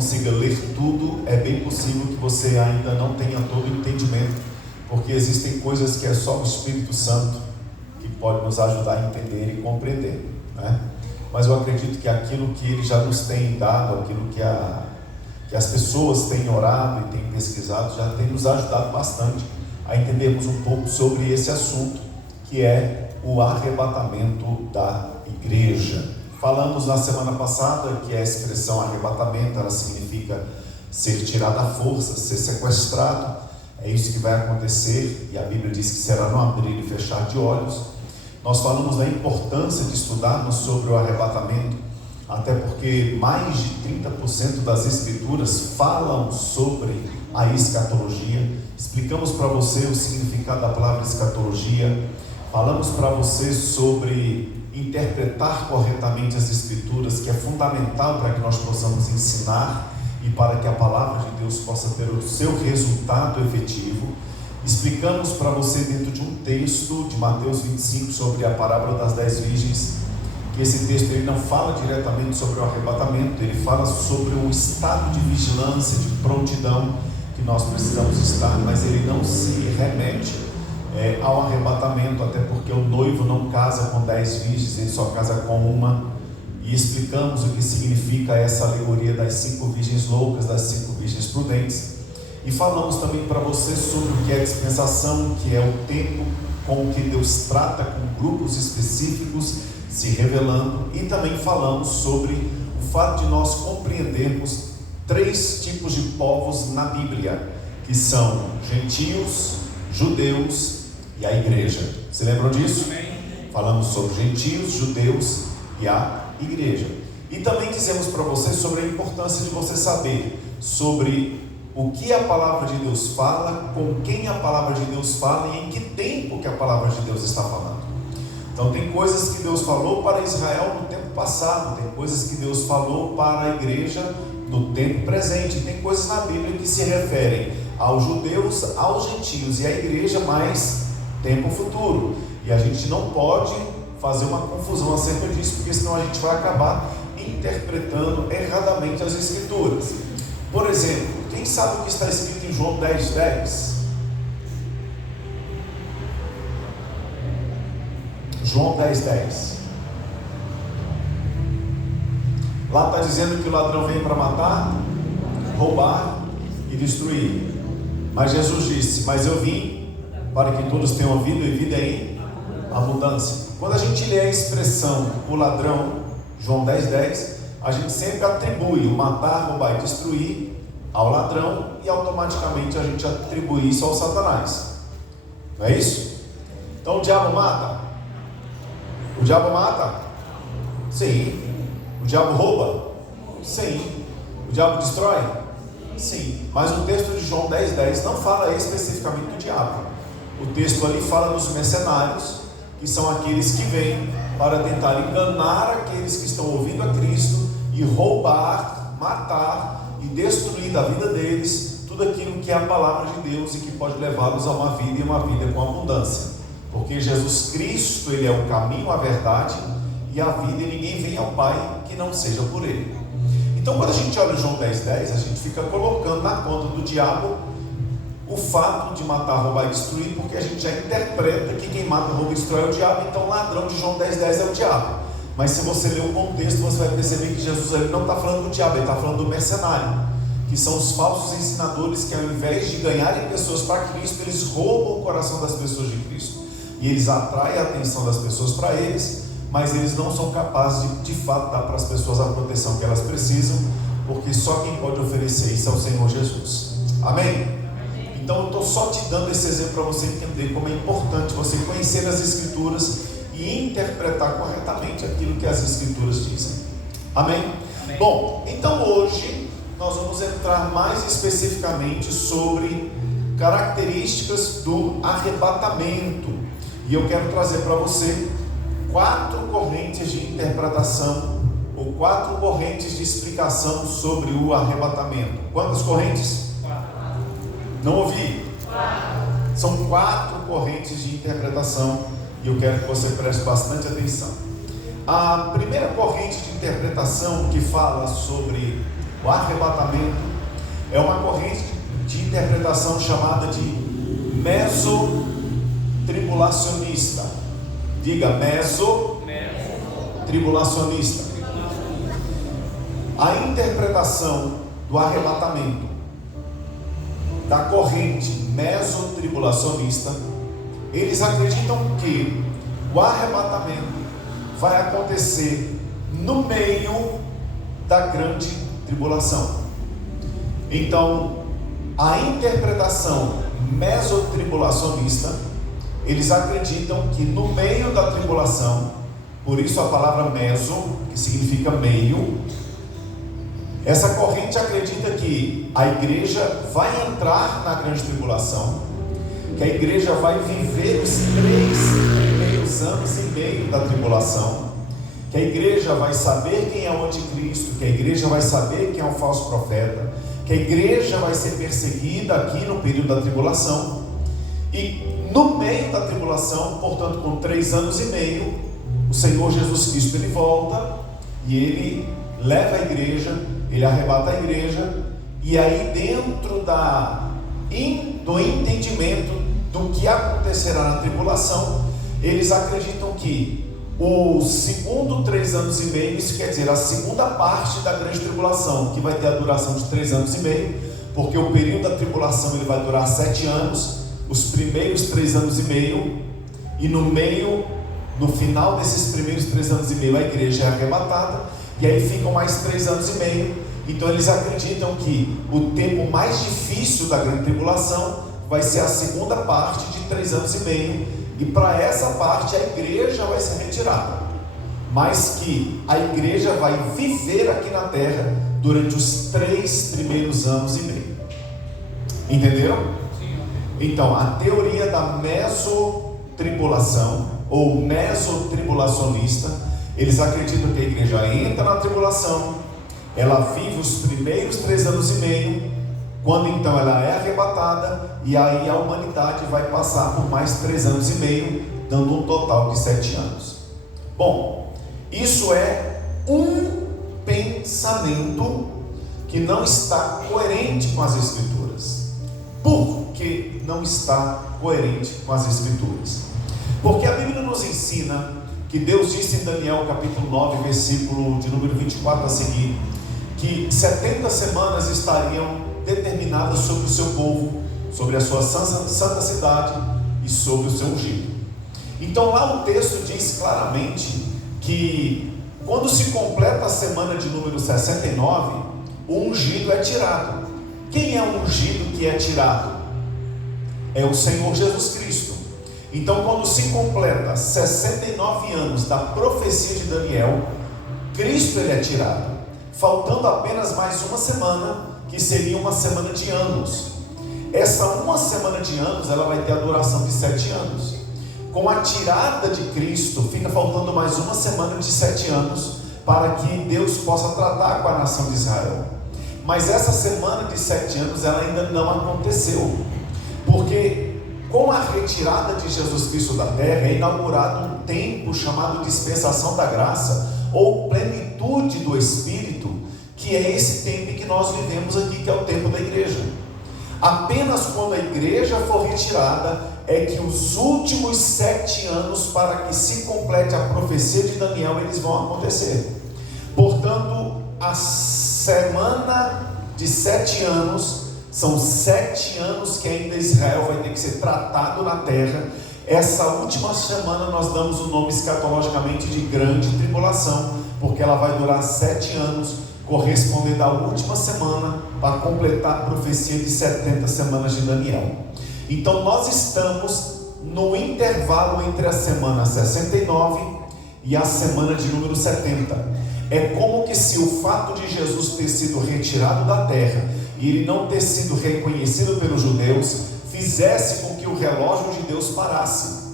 consiga ler tudo, é bem possível que você ainda não tenha todo o entendimento, porque existem coisas que é só o Espírito Santo que pode nos ajudar a entender e compreender, né? Mas eu acredito que aquilo que Ele já nos tem dado, aquilo que as pessoas têm orado e têm pesquisado, já tem nos ajudado bastante a entendermos um pouco sobre esse assunto, que é o arrebatamento da igreja. Falamos na semana passada que a expressão arrebatamento, ela significa ser tirado à força, ser sequestrado. É isso que vai acontecer, e a Bíblia diz que será no abrir e fechar de olhos. Nós falamos da importância de estudarmos sobre o arrebatamento, até porque mais de 30% das escrituras falam sobre a escatologia. Explicamos para você o significado da palavra escatologia, falamos para você sobre interpretar corretamente as escrituras, que é fundamental para que nós possamos ensinar e para que a palavra de Deus possa ter o seu resultado efetivo. Explicamos para você dentro de um texto de Mateus 25 sobre a parábola das 10 virgens, que esse texto ele não fala diretamente sobre o arrebatamento, ele fala sobre um estado de vigilância, de prontidão que nós precisamos estar, mas ele não se remete ao arrebatamento, até porque o noivo não casa com 10 virgens, ele só casa com uma. E explicamos o que significa essa alegoria das 5 virgens loucas, das 5 virgens prudentes. E falamos também para você sobre o que é dispensação, que é o tempo com que Deus trata com grupos específicos, se revelando. E também falamos sobre o fato de nós compreendermos 3 tipos de povos na Bíblia, que são gentios, judeus e a igreja. Você lembram disso? Falamos sobre gentios, judeus e a igreja. E também dizemos para você sobre a importância de você saber sobre o que a palavra de Deus fala, com quem a palavra de Deus fala e em que tempo que a palavra de Deus está falando. Então tem coisas que Deus falou para Israel no tempo passado, tem coisas que Deus falou para a igreja no tempo presente, tem coisas na Bíblia que se referem aos judeus, aos gentios e à igreja, mais tempo futuro. E a gente não pode fazer uma confusão acerca disso, porque senão a gente vai acabar interpretando erradamente as escrituras. Por exemplo, quem sabe o que está escrito em João 10:10? João 10:10. Lá está dizendo que o ladrão vem para matar, roubar e destruir. Mas Jesus disse: mas eu vim para que todos tenham vida e vida em abundância. Quando a gente lê a expressão o ladrão, João 10:10, a gente sempre atribui o matar, roubar e destruir ao ladrão, e automaticamente a gente atribui isso ao Satanás. Não é isso? Então o diabo mata? O diabo mata? Sim. O diabo rouba? Sim. O diabo destrói? Sim. Mas o texto de João 10:10 não fala especificamente do diabo. O texto ali fala dos mercenários, que são aqueles que vêm para tentar enganar aqueles que estão ouvindo a Cristo e roubar, matar e destruir da vida deles tudo aquilo que é a palavra de Deus e que pode levá-los a uma vida e uma vida com abundância. Porque Jesus Cristo, Ele é o caminho, a verdade e a vida, e ninguém vem ao Pai que não seja por Ele. Então, quando a gente olha João 10:10, a gente fica colocando na conta do diabo o fato de matar, roubar e destruir, porque a gente já interpreta que quem mata, rouba e destrói é o diabo. Então o ladrão de João 10:10 é o diabo. Mas se você ler o contexto, você vai perceber que Jesus ele não está falando do diabo, ele está falando do mercenário, que são os falsos ensinadores que, ao invés de ganharem pessoas para Cristo, eles roubam o coração das pessoas de Cristo, e eles atraem a atenção das pessoas para eles, mas eles não são capazes de fato dar para as pessoas a proteção que elas precisam, porque só quem pode oferecer isso é o Senhor Jesus. Amém? Então eu estou só te dando esse exemplo para você entender como é importante você conhecer as Escrituras e interpretar corretamente aquilo que as Escrituras dizem. Amém? Amém. Bom, então hoje nós vamos entrar mais especificamente sobre características do arrebatamento. E eu quero trazer para você 4 correntes de interpretação ou 4 correntes de explicação sobre o arrebatamento. Quantas correntes? 4. Não ouvi? 4. São 4 correntes de interpretação e eu quero que você preste bastante atenção. A primeira corrente de interpretação que fala sobre O arrebatamento é uma corrente de interpretação chamada de mesotribulacionista. Diga, mesotribulacionista. A interpretação do arrebatamento da corrente mesotribulacionista, eles acreditam que o arrebatamento vai acontecer no meio da grande tribulação. Então, a interpretação mesotribulacionista, eles acreditam que no meio da tribulação, por isso a palavra meso, que significa meio, essa corrente acredita que a igreja vai entrar na grande tribulação, que a igreja vai viver os 3 primeiros anos e meio da tribulação, que a igreja vai saber quem é o anticristo, que a igreja vai saber quem é o falso profeta, que a igreja vai ser perseguida aqui no período da tribulação, e no meio da tribulação, portanto com 3 anos e meio, o Senhor Jesus Cristo ele volta e ele leva a igreja, ele arrebata a igreja, e aí dentro do entendimento do que acontecerá na tribulação, eles acreditam que o segundo 3 anos e meio, isso quer dizer a segunda parte da grande tribulação, que vai ter a duração de 3 anos e meio, porque o período da tribulação ele vai durar 7 anos, os primeiros 3 anos e meio, e no final desses primeiros 3 anos e meio a igreja é arrebatada, e aí ficam mais 3 anos e meio. Então eles acreditam que o tempo mais difícil da grande tribulação vai ser a segunda parte de 3 anos e meio, e para essa parte a igreja vai ser retirada, mas que a igreja vai viver aqui na terra durante os 3 primeiros anos e meio. Entenderam? Então a teoria da mesotribulação ou mesotribulacionista, eles acreditam que a igreja entra na tribulação, ela vive os primeiros 3 anos e meio, quando então ela é arrebatada, e aí a humanidade vai passar por mais 3 anos e meio, dando um total de 7 anos. Bom, isso é um pensamento que não está coerente com as Escrituras. Por que não está coerente com as Escrituras? Porque a Bíblia nos ensina que Deus disse em Daniel capítulo 9, versículo de número 24 a seguir, que 70 semanas estariam determinadas sobre o seu povo, sobre a sua santa cidade e sobre o seu ungido. Então lá o texto diz claramente que quando se completa a semana de número 69, o ungido é tirado. Quem é o ungido que é tirado? É o Senhor Jesus Cristo. Então quando se completa 69 anos da profecia de Daniel, Cristo ele é tirado, faltando apenas mais uma semana, que seria uma semana de anos. Essa uma semana de anos, ela vai ter a duração de 7 anos. Com a tirada de Cristo, fica faltando mais uma semana de 7 anos, para que Deus possa tratar com a nação de Israel. Mas essa semana de 7 anos, ela ainda não aconteceu, porque com a retirada de Jesus Cristo da terra, é inaugurado um tempo chamado dispensação da graça, ou plenitude do Espírito, que é esse tempo que nós vivemos aqui, que é o tempo da igreja. Apenas quando a igreja for retirada, é que os últimos 7 anos, para que se complete a profecia de Daniel, eles vão acontecer. Portanto, a semana de 7 anos, são 7 anos que ainda Israel vai ter que ser tratado na terra. Essa última semana nós damos o nome escatologicamente de grande tribulação, porque ela vai durar 7 anos, correspondendo à última semana, para completar a profecia de 70 semanas de Daniel. Então nós estamos no intervalo entre a semana 69 e a semana de número 70. É como que se o fato de Jesus ter sido retirado da terra e ele não ter sido reconhecido pelos judeus, fizesse com que o relógio de Deus parasse.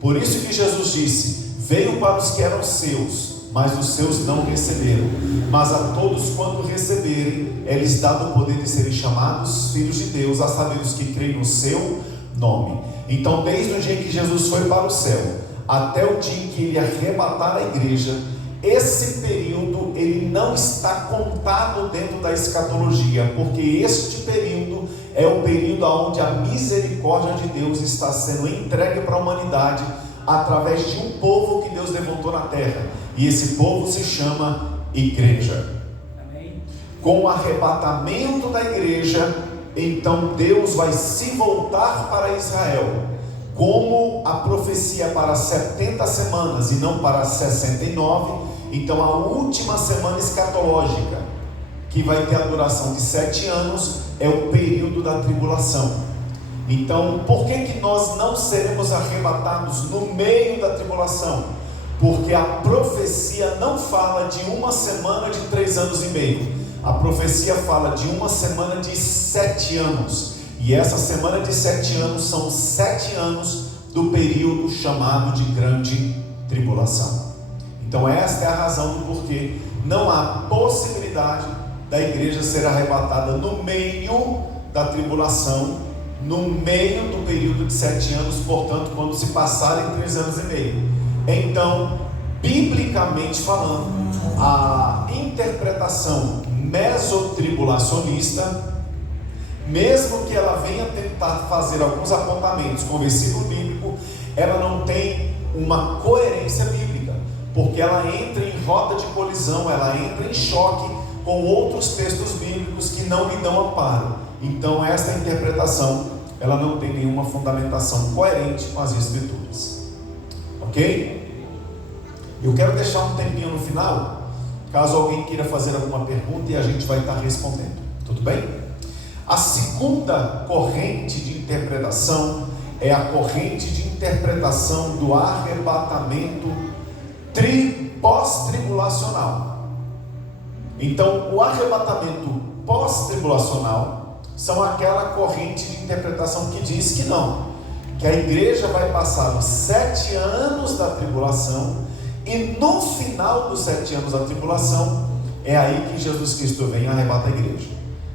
Por isso que Jesus disse: veio para os que eram seus, mas os seus não receberam. Mas a todos quanto receberem, é lhes dado o poder de serem chamados filhos de Deus, a saber, os que creem no seu nome. Então, desde o dia em que Jesus foi para o céu, até o dia em que ele arrebatar a igreja, esse período ele não está contado dentro da escatologia, porque este período é o período onde a misericórdia de Deus está sendo entregue para a humanidade através de um povo que Deus levantou na terra, e esse povo se chama igreja. Amém. Com o arrebatamento da igreja, então Deus vai se voltar para Israel, como a profecia para 70 semanas e não para 69, então a última semana escatológica, que vai ter a duração de 7 anos, é o período da tribulação. Então, por que nós não seremos arrebatados no meio da tribulação? Porque a profecia não fala de uma semana de 3 anos e meio, a profecia fala de uma semana de 7 anos, e essa semana de 7 anos são 7 anos do período chamado de grande tribulação. Então esta é a razão do porquê não há possibilidade da igreja ser arrebatada no meio da tribulação, no meio do período de 7 anos, portanto, quando se passarem 3 anos e meio. Então, biblicamente falando, a interpretação mesotribulacionista, mesmo que ela venha tentar fazer alguns apontamentos com o versículo bíblico, ela não tem uma coerência bíblica, porque ela entra em rota de colisão, ela entra em choque com outros textos bíblicos que não lhe dão amparo. Então esta interpretação, ela não tem nenhuma fundamentação coerente com as escrituras. Ok? Eu quero deixar um tempinho no final, caso alguém queira fazer alguma pergunta, e a gente vai estar respondendo. Tudo bem? A segunda corrente de interpretação é a corrente de interpretação do arrebatamento pós-tribulacional. Então, o arrebatamento pós-tribulacional são aquela corrente de interpretação que diz que não, que a igreja vai passar os 7 anos da tribulação, e no final dos 7 anos da tribulação é aí que Jesus Cristo vem e arrebata a igreja,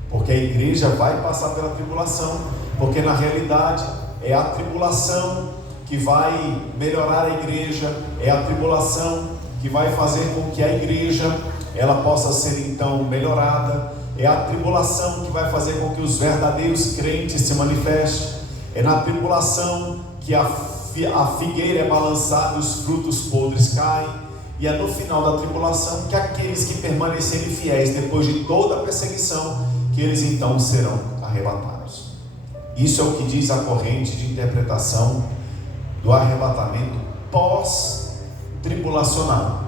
porque a igreja vai passar pela tribulação, porque na realidade é a tribulação que vai melhorar a igreja, é a tribulação que vai fazer com que a igreja ela possa ser então melhorada, é a tribulação que vai fazer com que os verdadeiros crentes se manifestem, é na tribulação que a figueira é balançada e os frutos podres caem, e é no final da tribulação que aqueles que permanecerem fiéis depois de toda a perseguição, que eles então serão arrebatados. Isso é o que diz a corrente de interpretação do arrebatamento pós-tribulacional,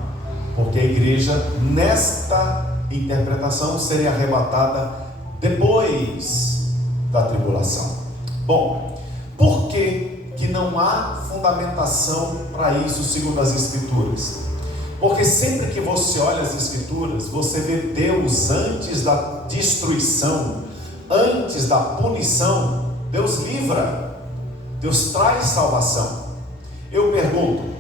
porque a igreja nesta interpretação seria arrebatada depois da tribulação. Bom, por que não há fundamentação para isso segundo as escrituras? Porque sempre que você olha as escrituras, você vê Deus antes da destruição, antes da punição, Deus livra, Deus traz salvação. Eu pergunto,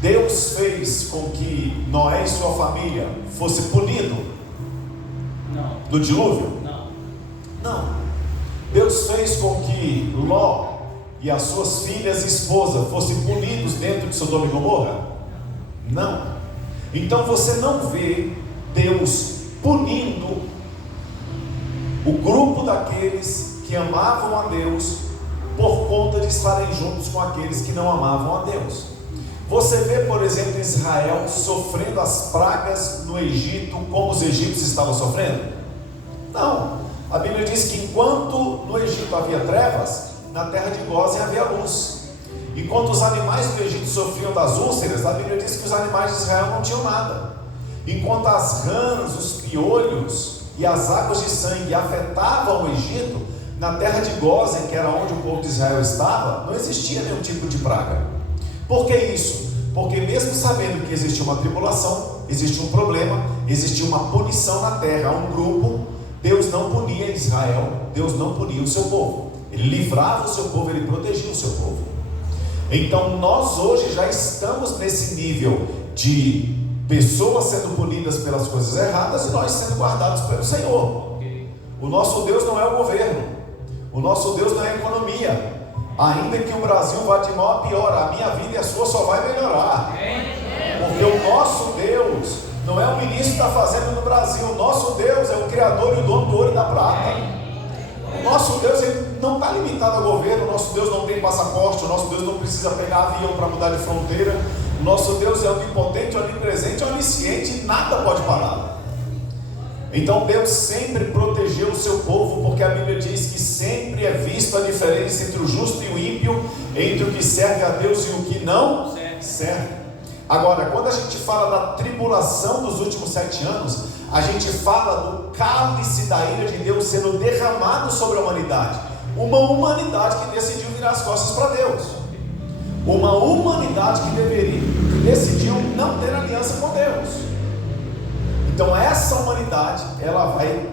Deus fez com que Noé e sua família fosse punido? Não. No dilúvio? Não. Deus fez com que Ló e as suas filhas e esposa fossem punidos dentro de Sodoma e Gomorra? Não. Então você não vê Deus punindo o grupo daqueles que amavam a Deus por conta de estarem juntos com aqueles que não amavam a Deus. Você vê, por exemplo, Israel sofrendo as pragas no Egito como os egípcios estavam sofrendo? Não. A Bíblia diz que enquanto no Egito havia trevas, na terra de Gósen havia luz. Enquanto os animais do Egito sofriam das úlceras, a Bíblia diz que os animais de Israel não tinham nada. Enquanto as rãs, os piolhos e as águas de sangue afetavam o Egito, na terra de Gósen, que era onde o povo de Israel estava, não existia nenhum tipo de praga. Por que isso? Porque mesmo sabendo que existia uma tribulação, existia um problema, existia uma punição na terra, a um grupo, Deus não punia Israel, Deus não punia o seu povo. Ele livrava o seu povo, ele protegia o seu povo. Então nós hoje já estamos nesse nível de pessoas sendo punidas pelas coisas erradas e nós sendo guardados pelo Senhor. O nosso Deus não é o governo, o nosso Deus não é a economia. Ainda que o Brasil vá de mal a pior, a minha vida e a sua só vai melhorar, porque o nosso Deus Não é o ministro que está fazendo no Brasil. O nosso Deus é o Criador e o dono do ouro e da prata. O nosso Deus, ele não está limitado ao governo. O nosso Deus não tem passaporte. O nosso Deus não precisa pegar avião para mudar de fronteira. O nosso Deus é onipotente, onipresente, onisciente, e nada pode parar. Então Deus sempre protegeu o seu povo, porque a Bíblia diz que sempre é vista a diferença entre o justo e o ímpio, entre o que serve a Deus e o que não serve. Agora, quando a gente fala da tribulação dos últimos 7 anos, a gente fala do cálice da ira de Deus sendo derramado sobre a humanidade. Uma humanidade que decidiu virar as costas para Deus. Uma humanidade que decidiu não ter aliança com Deus. Então essa humanidade, ela vai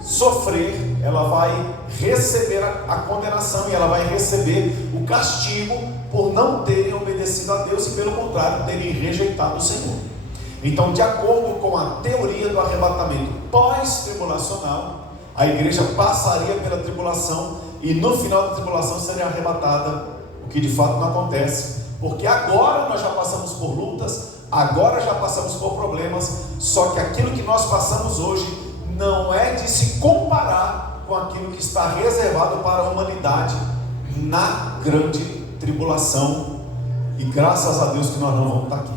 sofrer, ela vai receber a condenação e ela vai receber o castigo por não terem obedecido a Deus e, pelo contrário, terem rejeitado o Senhor. Então, de acordo com a teoria do arrebatamento pós-tribulacional, a igreja passaria pela tribulação e no final da tribulação seria arrebatada, o que de fato não acontece, porque agora nós já passamos por lutas, agora já passamos por problemas, só que aquilo que nós passamos hoje não é de se comparar com aquilo que está reservado para a humanidade na grande tribulação, e graças a Deus que nós não vamos estar aqui.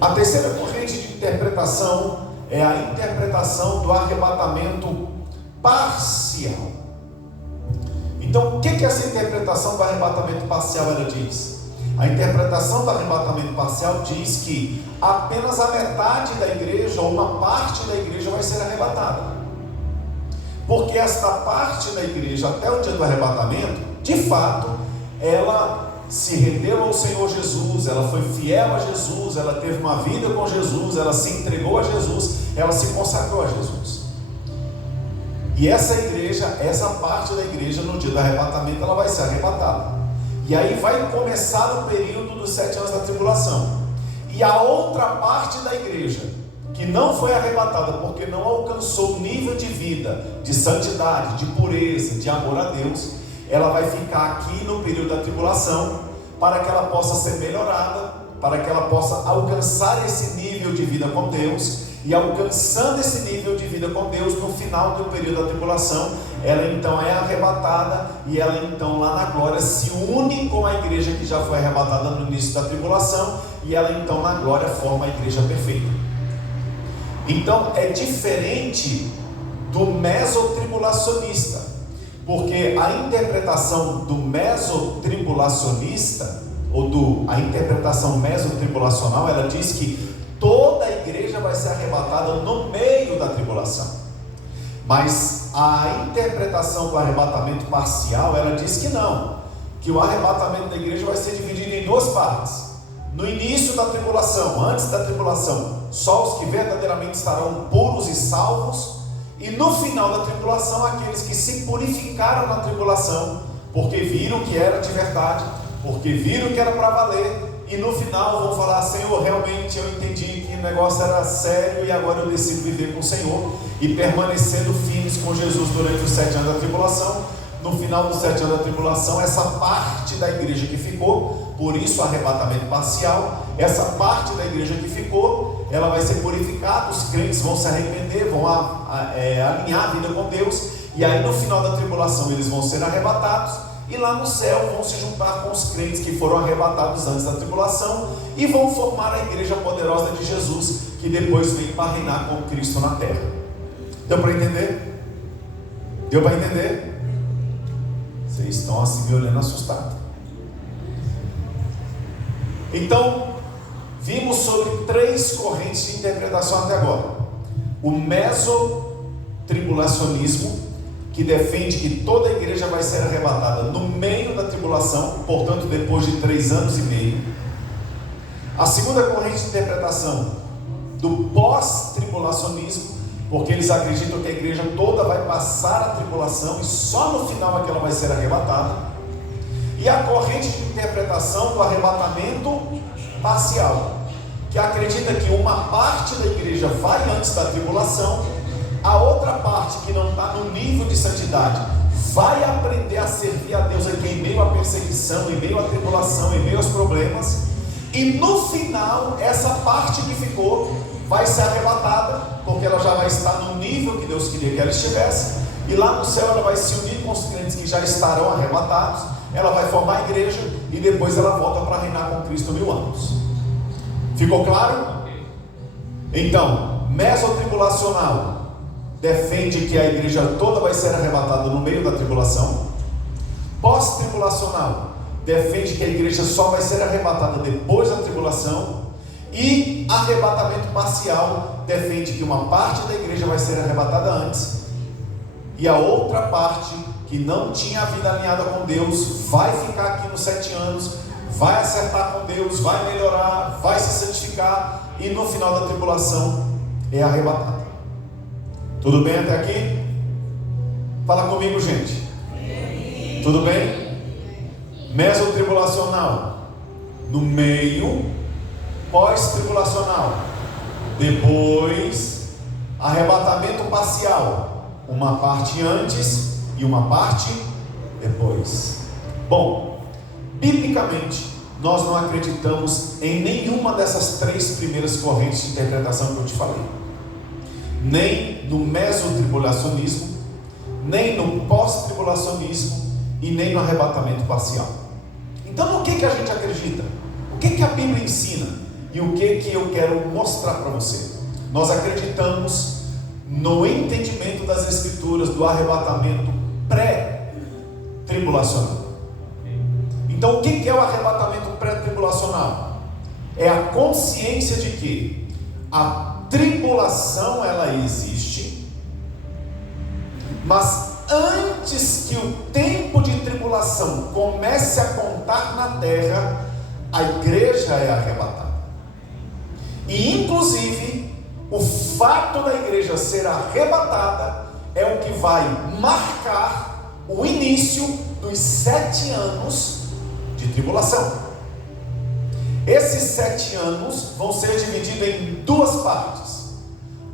A terceira corrente de interpretação é a interpretação do arrebatamento parcial. Então, o que essa interpretação do arrebatamento parcial ela diz? A interpretação do arrebatamento parcial diz que apenas a metade da igreja, ou uma parte da igreja, vai ser arrebatada. Porque esta parte da igreja, até o dia do arrebatamento, de fato, ela se rendeu ao Senhor Jesus, ela foi fiel a Jesus, ela teve uma vida com Jesus, ela se entregou a Jesus, ela se consagrou a Jesus. E essa igreja, essa parte da igreja, no dia do arrebatamento, ela vai ser arrebatada. E aí vai começar o período dos 7 anos da tribulação. E a outra parte da igreja, que não foi arrebatada porque não alcançou o nível de vida, de santidade, de pureza, de amor a Deus, ela vai ficar aqui no período da tribulação, para que ela possa ser melhorada, para que ela possa alcançar esse nível de vida com Deus. E alcançando esse nível de vida com Deus, no final do período da tribulação, ela então é arrebatada, e ela então lá na glória se une com a igreja que já foi arrebatada no início da tribulação, e ela então na glória forma a igreja perfeita. Então é diferente do mesotribulacionista, porque a interpretação do mesotribulacionista, ou a interpretação mesotribulacional, ela diz que toda a igreja vai ser arrebatada no meio da tribulação. Mas a interpretação do arrebatamento parcial, ela diz que não, que o arrebatamento da igreja vai ser dividido em 2 partes. No início da tribulação, antes da tribulação, só os que verdadeiramente estarão puros e salvos, e no final da tribulação, aqueles que se purificaram na tribulação, porque viram que era de verdade, porque viram que era para valer, e no final vão falar: Senhor, realmente eu entendi que o negócio era sério, e agora eu decido viver com o Senhor, e permanecendo firmes com Jesus durante os 7 anos da tribulação. No final dos 7 anos da tribulação, essa parte da igreja que ficou, por isso o arrebatamento parcial, essa parte da igreja que ficou, ela vai ser purificada, os crentes vão se arrepender, vão alinhar a vida com Deus, e aí no final da tribulação eles vão ser arrebatados, e lá no céu vão se juntar com os crentes que foram arrebatados antes da tribulação, e vão formar a igreja poderosa de Jesus, que depois vem para reinar com Cristo na terra. Deu para entender? Deu para entender? Vocês estão assim me olhando assustado. Então, vimos sobre 3 correntes de interpretação até agora. O mesotribulacionismo, que defende que toda a igreja vai ser arrebatada no meio da tribulação, portanto depois de 3 anos e meio. A segunda corrente de interpretação do pós-tribulacionismo, porque eles acreditam que a igreja toda vai passar a tribulação e só no final é que ela vai ser arrebatada. E a corrente de interpretação do arrebatamento parcial, que acredita que uma parte da igreja vai antes da tribulação, a outra parte que não está no nível de santidade vai aprender a servir a Deus aqui em meio à perseguição, em meio à tribulação, em meio aos problemas, E no final, essa parte que ficou vai ser arrebatada, porque ela já vai estar no nível que Deus queria que ela estivesse. E lá no céu ela vai se unir com os crentes que já estarão arrebatados. Ela vai formar a igreja e depois ela volta para reinar com Cristo 1000 anos. Ficou claro? Então, mesotribulacional defende que a igreja toda vai ser arrebatada no meio da tribulação. Pós-tribulacional defende que a igreja só vai ser arrebatada depois da tribulação. E arrebatamento parcial defende que uma parte da igreja vai ser arrebatada antes e a outra parte, que não tinha a vida alinhada com Deus, vai ficar aqui nos 7 anos, vai acertar com Deus, vai melhorar, vai se santificar e no final da tribulação é arrebatada. Tudo bem até aqui? Fala comigo, gente. Tudo bem? Mesotribulacional no meio, pós-tribulacional depois, arrebatamento parcial, uma parte antes e uma parte depois. Bom, biblicamente nós não acreditamos em nenhuma dessas 3 primeiras correntes de interpretação que eu te falei, nem no mesotribulacionismo, nem no pós-tribulacionismo e nem no arrebatamento parcial. Então no que a gente acredita? O que a Bíblia ensina? E o que eu quero mostrar para você? Nós acreditamos no entendimento das Escrituras do arrebatamento pré-tribulacional. Então o que é o arrebatamento pré-tribulacional? É a consciência de que a tribulação ela existe, mas antes que o tempo de tribulação comece a contar na terra, a igreja é arrebatada. E inclusive o fato da igreja ser arrebatada é o que vai marcar o início dos 7 anos de tribulação. Esses 7 anos vão ser divididos em 2 partes.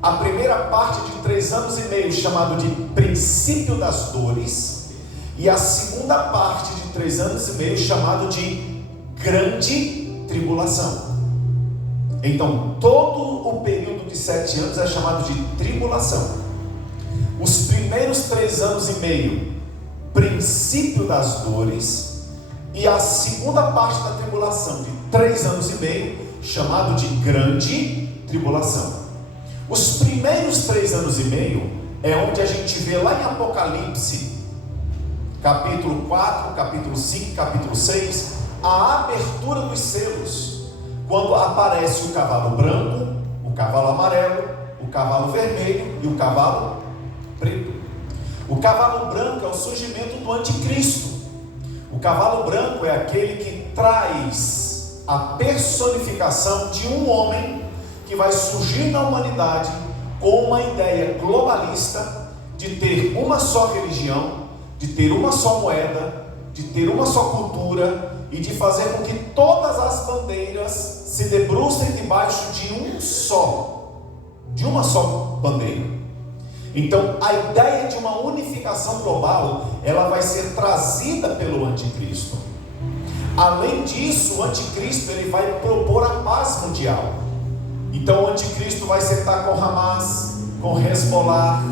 A primeira parte de 3 anos e meio, chamado de princípio das dores, e a segunda parte de 3 anos e meio, chamado de grande tribulação. Então todo o período de 7 anos é chamado de tribulação. Os primeiros 3 anos e meio, princípio das dores, e a segunda parte da tribulação de 3 anos e meio, chamado de grande tribulação. Os primeiros 3 anos e meio é onde a gente vê lá em Apocalipse, capítulo 4, capítulo 5, capítulo 6, a abertura dos selos, quando aparece o cavalo branco, o cavalo amarelo, o cavalo vermelho e o cavalo preto. O cavalo branco é o surgimento do anticristo. O cavalo branco é aquele que traz a personificação de um homem que vai surgir na humanidade com uma ideia globalista de ter uma só religião, de ter uma só moeda, de ter uma só cultura e de fazer com que todas as bandeiras se debrucem debaixo de uma só bandeira. Então a ideia de uma unificação global, ela vai ser trazida pelo anticristo. Além disso, o anticristo ele vai propor a paz mundial. Então o anticristo vai sentar com Hamas, com Hezbollah,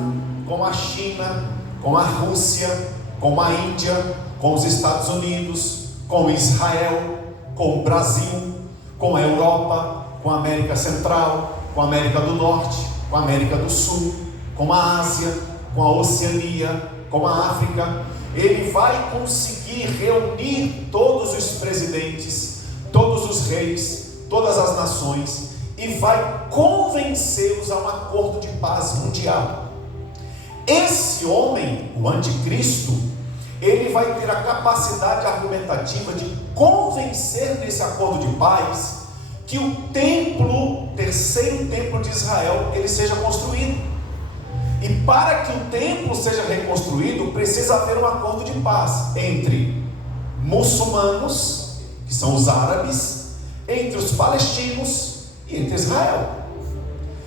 com a China, com a Rússia, com a Índia, com os Estados Unidos, com Israel, com o Brasil, com a Europa, com a América Central, com a América do Norte, com a América do Sul, com a Ásia, com a Oceania, com a África. Ele vai conseguir reunir todos os presidentes, todos os reis, todas as nações e vai convencê-los a um acordo de paz mundial. Esse homem, o anticristo, ele vai ter a capacidade argumentativa de convencer nesse acordo de paz que o templo, terceiro templo de Israel, ele seja construído. E para que o templo seja reconstruído, precisa haver um acordo de paz entre muçulmanos, que são os árabes, entre os palestinos e entre Israel.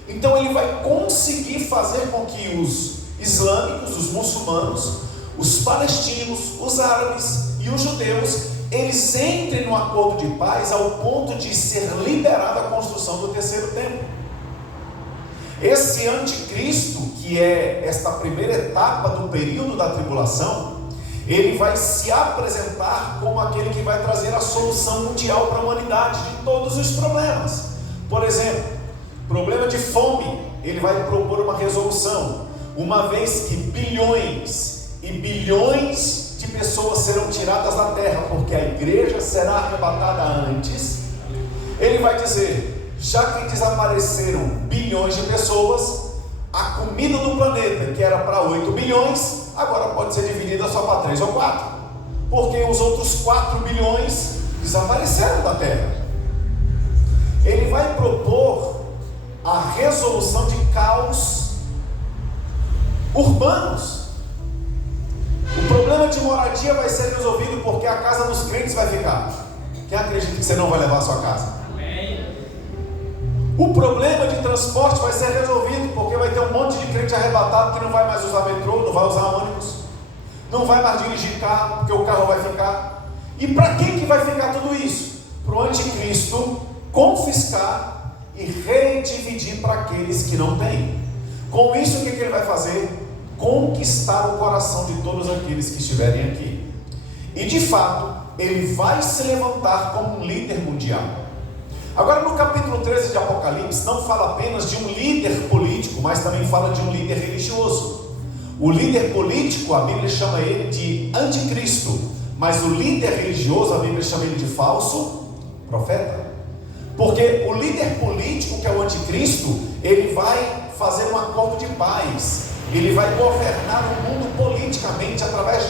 Então ele vai conseguir fazer com que os islâmicos, os muçulmanos, os palestinos, os árabes e os judeus eles entrem no acordo de paz ao ponto de ser liberada a construção do terceiro templo. Esse anticristo, que é esta primeira etapa do período da tribulação, ele vai se apresentar como aquele que vai trazer a solução mundial para a humanidade de todos os problemas. Por exemplo, problema de fome, ele vai propor uma resolução, uma vez que bilhões e bilhões de pessoas serão tiradas da terra, porque a igreja será arrebatada antes. Ele vai dizer: já que desapareceram bilhões de pessoas, a comida do planeta, que era para 8 bilhões, agora pode ser dividida só para 3 ou 4, porque os outros 4 bilhões desapareceram da terra. Ele vai propor a resolução de caos urbanos. O problema de moradia vai ser resolvido porque a casa dos crentes vai ficar. Quem acredita que você não vai levar a sua casa? O problema de transporte vai ser resolvido porque vai ter um monte de crente arrebatado que não vai mais usar metrô, não vai usar ônibus, não vai mais dirigir carro, porque o carro vai ficar. E para quem que vai ficar tudo isso? Para o anticristo confiscar e redividir para aqueles que não têm. Com isso, o que ele vai fazer? Conquistar o coração de todos aqueles que estiverem aqui. E de fato, ele vai se levantar como um líder mundial. Agora, no capítulo 13 de Apocalipse, não fala apenas de um líder político, mas também fala de um líder religioso. O líder político, a Bíblia chama ele de anticristo, mas o líder religioso, a Bíblia chama ele de falso profeta. Porque o líder político, que é o anticristo, ele vai fazer um acordo de paz, ele vai governar o mundo politicamente através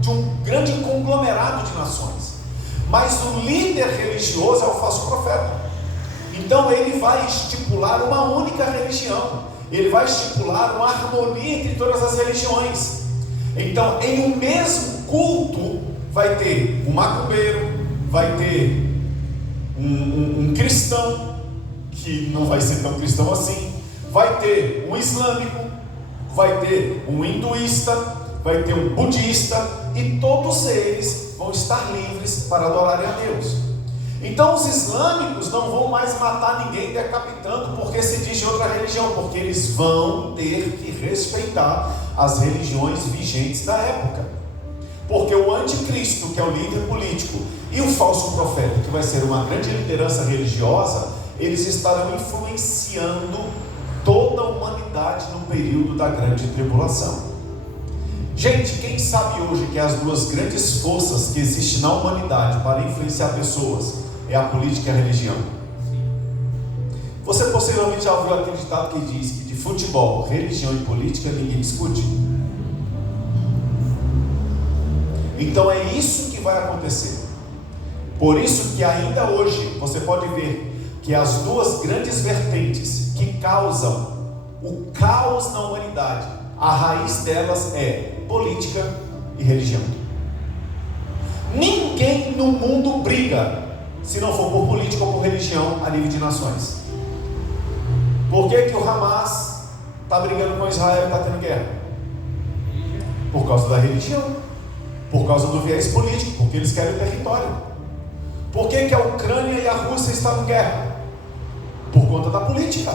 de um grande conglomerado de nações. Mas o líder religioso é o falso profeta. Então ele vai estipular uma única religião, ele vai estipular uma harmonia entre todas as religiões. Então, em um mesmo culto, vai ter um macumbeiro, vai ter um cristão, que não vai ser tão cristão assim, vai ter um islâmico, vai ter um hinduísta, vai ter um budista, e todos eles vão estar livres para adorarem a Deus. Então os islâmicos não vão mais matar ninguém decapitando porque se diz de outra religião, porque eles vão ter que respeitar as religiões vigentes da época. Porque o anticristo, que é o líder político, e o falso profeta, que vai ser uma grande liderança religiosa, eles estarão influenciando toda a humanidade no período da grande tribulação. Gente, quem sabe hoje que as duas grandes forças que existem na humanidade para influenciar pessoas é a política e a religião? Você possivelmente já ouviu aquele ditado que diz que de futebol, religião e política ninguém discute. Então é isso que vai acontecer. Por isso que ainda hoje você pode ver que as duas grandes vertentes que causam o caos na humanidade, a raiz delas é política e religião. Ninguém no mundo briga se não for por política ou por religião a nível de nações. Por que o Hamas está brigando com Israel e está tendo guerra? Por causa da religião, por causa do viés político, porque eles querem o território. Por que a Ucrânia e a Rússia estão em guerra? Por conta da política,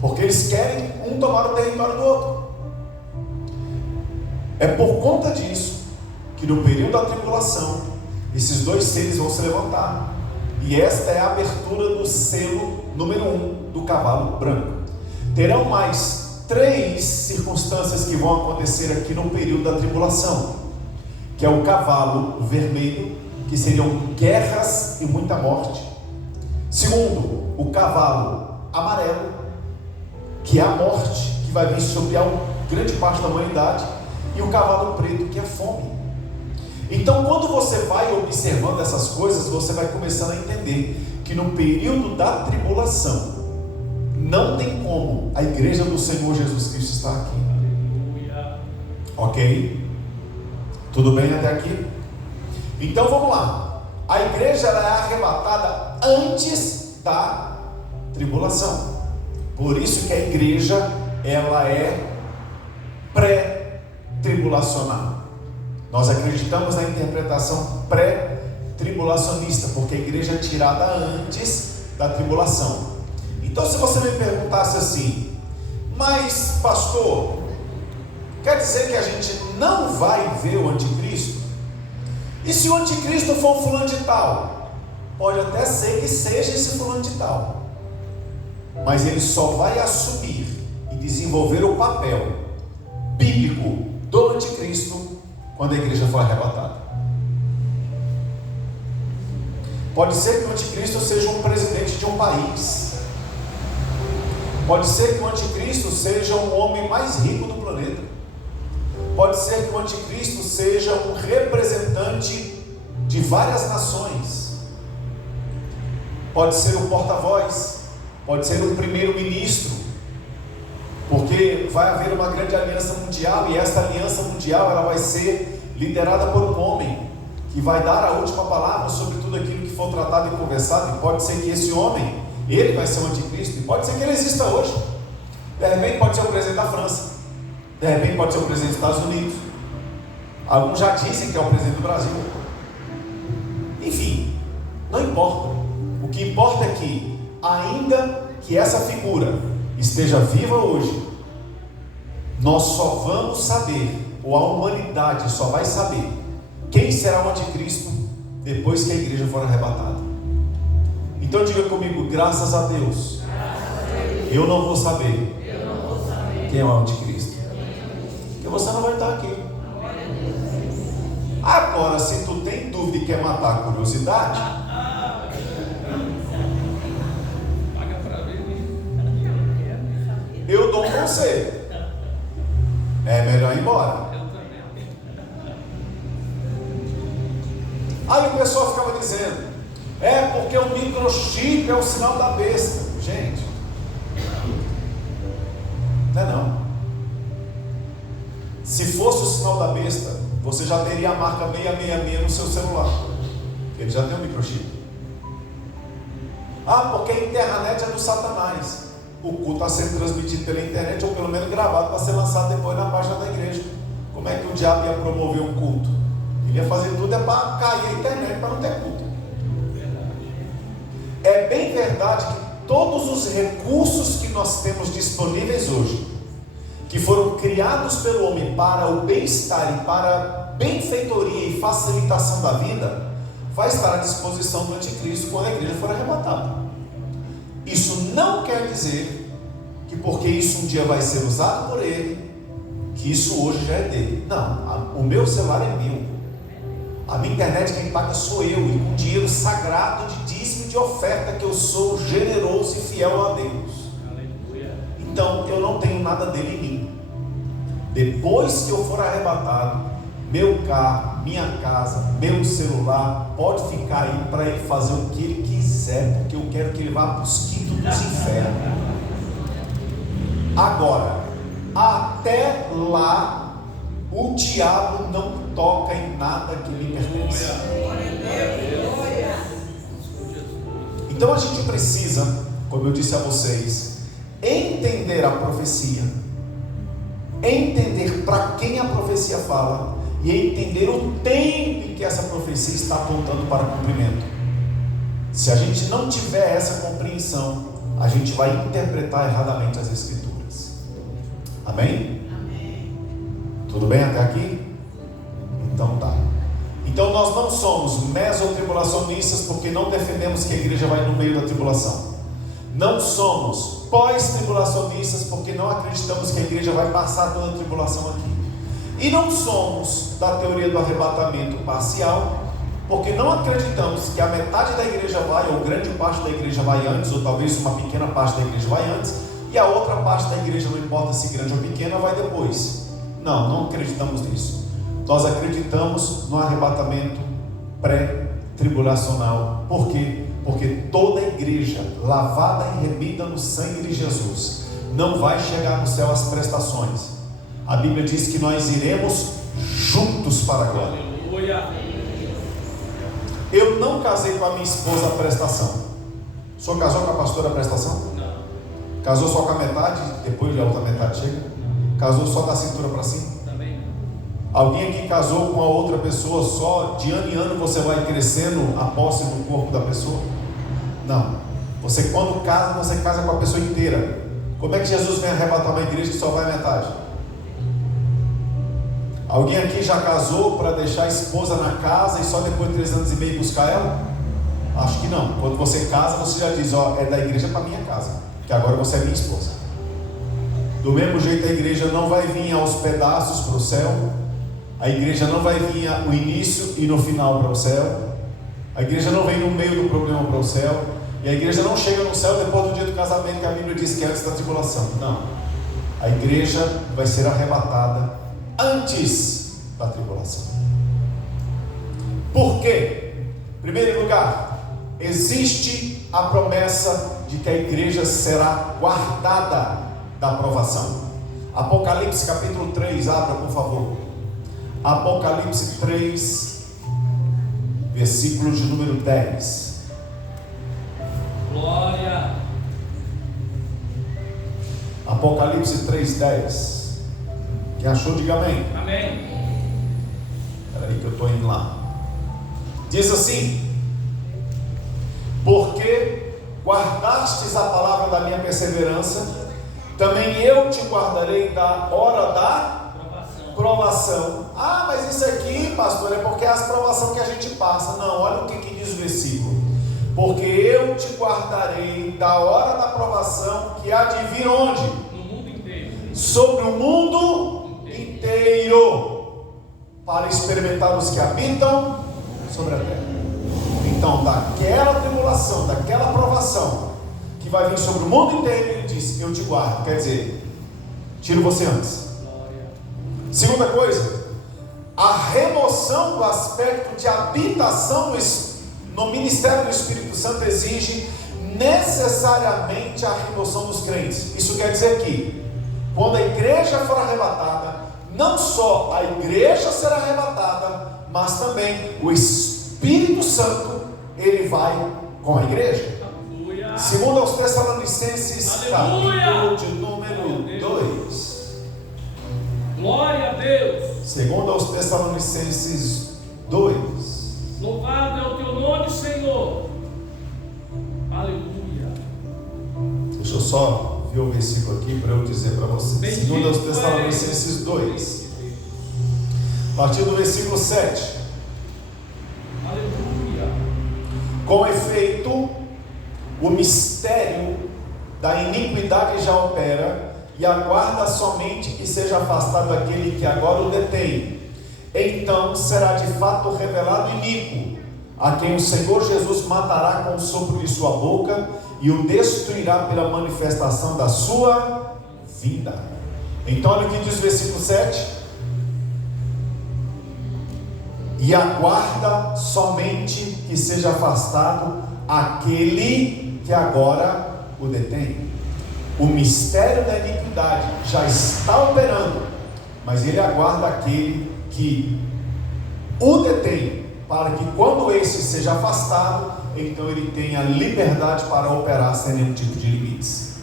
porque eles querem um tomar o território do outro. É por conta disso que no período da tribulação esses dois seres vão se levantar, e esta é a abertura do selo número 1 do cavalo branco. Terão mais 3 circunstâncias que vão acontecer aqui no período da tribulação, que é o cavalo vermelho, que seriam guerras e muita morte. Segundo, o cavalo amarelo, que é a morte, que vai vir sobre a grande parte da humanidade, e o cavalo preto, que é a fome. Então, quando você vai observando essas coisas, você vai começando a entender que no período da tribulação não tem como a igreja do Senhor Jesus Cristo estar aqui. Ok? Tudo bem até aqui? Então vamos lá. A igreja ela é arrebatada antes da tribulação. Por isso que a igreja ela é pré-tribulacional. Nós acreditamos na interpretação pré-tribulacionista, porque a igreja é tirada antes da tribulação. Então, se você me perguntasse assim: mas pastor, quer dizer que a gente não vai ver o anticristo? E se o anticristo for um fulano de tal? Pode até ser que seja esse fulano de tal, mas ele só vai assumir e desenvolver o papel bíblico do anticristo quando a igreja for arrebatada. Pode ser que o anticristo seja um presidente de um país. Pode ser que o anticristo seja o homem mais rico do planeta. Pode ser que o anticristo seja um representante de várias nações. Pode ser o porta-voz, pode ser o primeiro-ministro, porque vai haver uma grande aliança mundial, e esta aliança mundial ela vai ser liderada por um homem que vai dar a última palavra sobre tudo aquilo que for tratado e conversado. E pode ser que esse homem, ele vai ser o anticristo, e pode ser que ele exista hoje. De repente pode ser o presidente da França, de repente pode ser o presidente dos Estados Unidos, alguns já dizem que é o presidente do Brasil. Enfim, não importa. O que importa é que, ainda que essa figura esteja viva hoje, nós só vamos saber, ou a humanidade só vai saber, quem será o anticristo depois que a igreja for arrebatada. Então diga comigo: graças a Deus, eu não vou saber quem é o anticristo, porque você não vai estar aqui. Agora, se tu tem dúvida e quer matar a curiosidade, eu dou um conselho: é melhor ir embora. Aí o pessoal ficava dizendo: é porque o microchip é o sinal da besta. Gente, não é não. Se fosse o sinal da besta, você já teria a marca 666 no seu celular. Ele já tem um microchip. Ah, porque a internet é do Satanás. O culto está sendo transmitido pela internet, ou pelo menos gravado, para ser lançado depois na página da igreja. Como é que o diabo ia promover um culto? Ele ia fazer tudo para cair a internet, para não ter culto. É bem verdade que todos os recursos que nós temos disponíveis hoje, que foram criados pelo homem para o bem-estar e para a benfeitoria e facilitação da vida, vai estar à disposição do anticristo quando a igreja for arrebatada. Isso não quer dizer que porque isso um dia vai ser usado por ele, que isso hoje já é dele. Não, o meu celular é meu. A minha internet quem paga sou eu, e com dinheiro sagrado de dízimo e de oferta, que eu sou generoso e fiel a Deus. Então eu não tenho nada dele em mim. Depois que eu for arrebatado, meu carro, minha casa, meu celular pode ficar aí para ele fazer o que ele quiser, porque eu quero que ele vá para os quintos dos infernos. Agora, até lá, o diabo não toca em nada que lhe pertence. Então a gente precisa, como eu disse a vocês, entender a profecia, entender para quem a profecia fala, e entender o tempo em que essa profecia está apontando para o cumprimento. Se a gente não tiver essa compreensão, a gente vai interpretar erradamente as Escrituras. Amém? Amém. Tudo bem até aqui? Então tá. Então nós não somos mesotribulacionistas, porque não defendemos que a igreja vai no meio da tribulação. Não somos pós-tribulacionistas, porque não acreditamos que a igreja vai passar toda a tribulação aqui. E não somos da teoria do arrebatamento parcial, porque não acreditamos que a metade da igreja vai, ou grande parte da igreja vai antes, ou talvez uma pequena parte da igreja vai antes, e a outra parte da igreja, não importa se grande ou pequena, vai depois. Não acreditamos nisso. Nós acreditamos no arrebatamento pré-tribulacional. Por quê? Porque toda a igreja, lavada e remida no sangue de Jesus, não vai chegar no céu às prestações. A Bíblia diz que nós iremos juntos para a glória. Eu não casei com a minha esposa a prestação. O senhor casou com a pastora a prestação? Não. Casou só com a metade, depois a outra metade chega? Casou só da cintura para cima? Também. Alguém aqui casou com a outra pessoa só, de ano em ano você vai crescendo a posse do corpo da pessoa? Não. Você quando casa, você casa com a pessoa inteira. Como é que Jesus vem arrebatar uma igreja que só vai metade? Alguém aqui já casou para deixar a esposa na casa e só depois de 3 anos e meio buscar ela? Acho que não. Quando você casa, você já diz, ó, é da igreja para minha casa, que agora você é minha esposa. Do mesmo jeito, a igreja não vai vir aos pedaços para o céu. A igreja não vai vir o início e no final para o céu. A igreja não vem no meio do problema para o céu. E a igreja não chega no céu depois do dia do casamento, que a Bíblia diz que é antes da tribulação. Não. A igreja vai ser arrebatada antes da tribulação. Por quê? Em primeiro lugar, existe a promessa de que a igreja será guardada da provação. Apocalipse capítulo 3, abra por favor. Apocalipse 3, versículo de número 10. Glória. Apocalipse 3:10. Quem achou, diga amém. Amém. Espera aí que eu estou indo lá. Diz assim: porque guardastes a palavra da minha perseverança, também eu te guardarei da hora da provação. Ah, mas isso aqui, pastor, é porque é as provações que a gente passa. Não, olha o que diz o versículo. Porque eu te guardarei da hora da provação que há de vir onde? No mundo inteiro. Sobre o mundo inteiro, para experimentar os que habitam sobre a terra. Então, daquela tribulação, daquela provação que vai vir sobre o mundo inteiro, ele diz, eu te guardo. Quer dizer, tiro você antes. Segunda coisa, a remoção do aspecto de habitação no ministério do Espírito Santo exige necessariamente a remoção dos crentes. Isso quer dizer que, quando a igreja for arrebatada, não só a igreja será arrebatada, mas também o Espírito Santo, ele vai com a igreja. Aleluia. Segundo aos Tessalonicenses, Aleluia. capítulo de número 2. Glória a Deus. Segundo aos Tessalonicenses 2. Louvado é o teu nome, Senhor. Aleluia. Deixa eu só ver o versículo aqui para eu dizer para vocês. Bendito Segundo aos Tessalonicenses 2, a partir do versículo 7. Aleluia. Com efeito, o mistério da iniquidade já opera, e aguarda somente que seja afastado aquele que agora o detém. Então será de fato revelado o iníquo, a quem o Senhor Jesus matará com o sopro de sua boca e o destruirá pela manifestação da sua vinda. Então olha o que diz o versículo 7. E aguarda somente que seja afastado aquele que agora o detém. O mistério da iniquidade já está operando, mas ele aguarda aquele que o detém, para que quando esse seja afastado, então ele tenha liberdade para operar sem nenhum tipo de limites.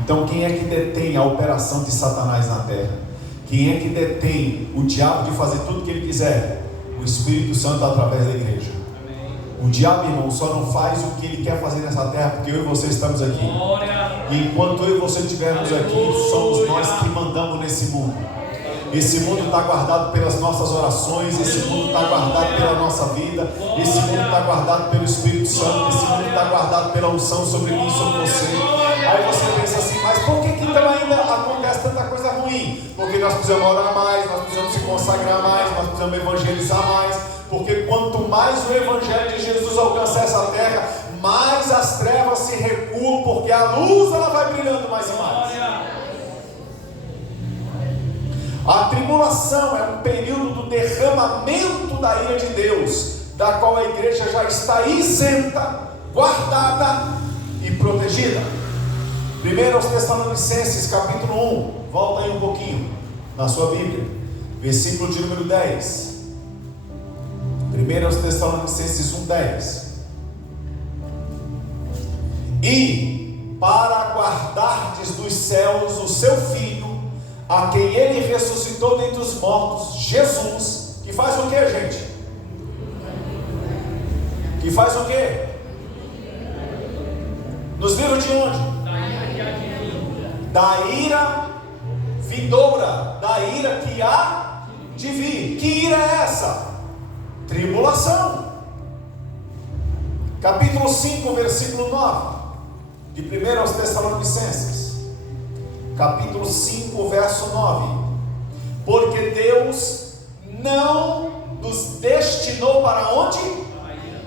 Então quem é que detém a operação de Satanás na terra? Quem é que detém o diabo de fazer tudo o que ele quiser? O Espírito Santo através da igreja. O diabo, irmão, só não faz o que ele quer fazer nessa terra porque eu e você estamos aqui. E enquanto eu e você estivermos aqui, somos nós que mandamos nesse mundo. Esse mundo está guardado pelas nossas orações, esse mundo está guardado pela nossa vida, esse mundo está guardado pelo Espírito Santo, esse mundo está guardado pela unção sobre mim e sobre você. Aí você pensa assim, mas por que então ainda acontece tanta coisa ruim? Porque nós precisamos orar mais, nós precisamos se consagrar mais, nós precisamos evangelizar mais. Porque quanto mais o Evangelho de Jesus alcançar essa terra, mais as trevas se recuam, porque a luz ela vai brilhando mais e mais. A tribulação é um período do derramamento da ira de Deus, da qual a igreja já está isenta, guardada e protegida. 1 aos Tessalonicenses capítulo 1, volta aí um pouquinho na sua Bíblia, versículo de número 10. 1 aos Tessalonicenses 1:10. E para guardardes dos céus o seu Filho, a quem ele ressuscitou dentre os mortos, Jesus, que faz o que, gente? Que faz o que? Nos livra de onde? Da ira vindoura, da ira que há de vir. Que ira é essa? Tribulação. Capítulo 5, versículo 9, de 1 aos Tessalonicenses. Capítulo 5, verso 9. Porque Deus não nos destinou para onde?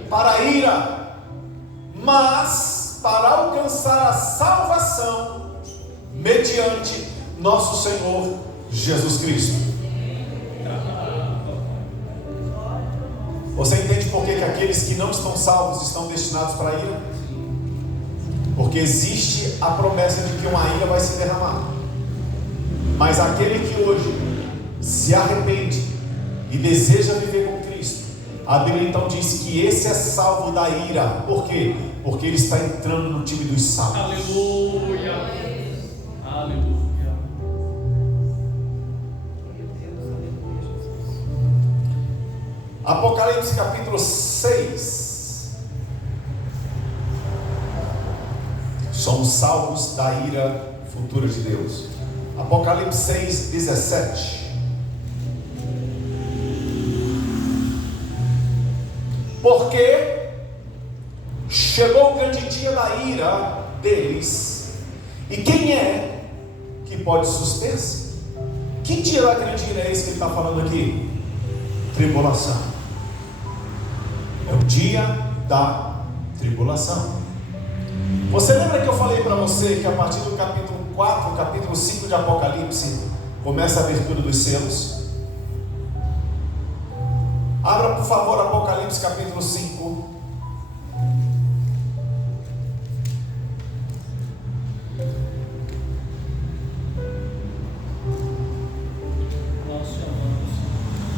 Para a ira, mas para alcançar a salvação mediante nosso Senhor Jesus Cristo. Você entende por que aqueles que não estão salvos estão destinados para a ira? Porque existe a promessa de que uma ira vai se derramar. Mas aquele que hoje se arrepende e deseja viver com Cristo, a Bíblia então diz que esse é salvo da ira. Por quê? Porque ele está entrando no time dos salvos. Aleluia. Aleluia. Apocalipse capítulo 6. Somos salvos da ira futura de Deus. Apocalipse 6, 17. Porque chegou o grande dia da ira deles, e quem é que pode suster-se? Que dia da grande ira é esse que ele está falando aqui? Tribulação. É o dia da tribulação. Você lembra que eu falei para você que a partir do capítulo 4, capítulo 5 de Apocalipse, começa a abertura dos selos? Abra por favor Apocalipse capítulo 5.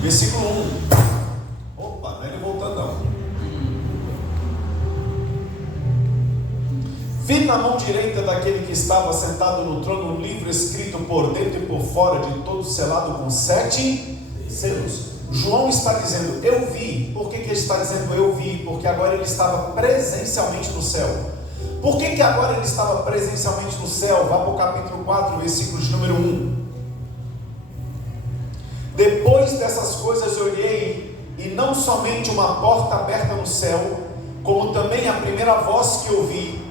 Versículo 1. Opa, não é ele voltando não. Vi na mão direita daquele que estava sentado no trono um livro escrito por dentro e por fora, de todo selado com 7 selos. João está dizendo, eu vi. Por que ele está dizendo eu vi? Porque agora ele estava presencialmente no céu. Por que agora ele estava presencialmente no céu? Vá para o capítulo 4, versículo de número 1. Depois dessas coisas olhei, e não somente uma porta aberta no céu, como também a primeira voz que ouvi,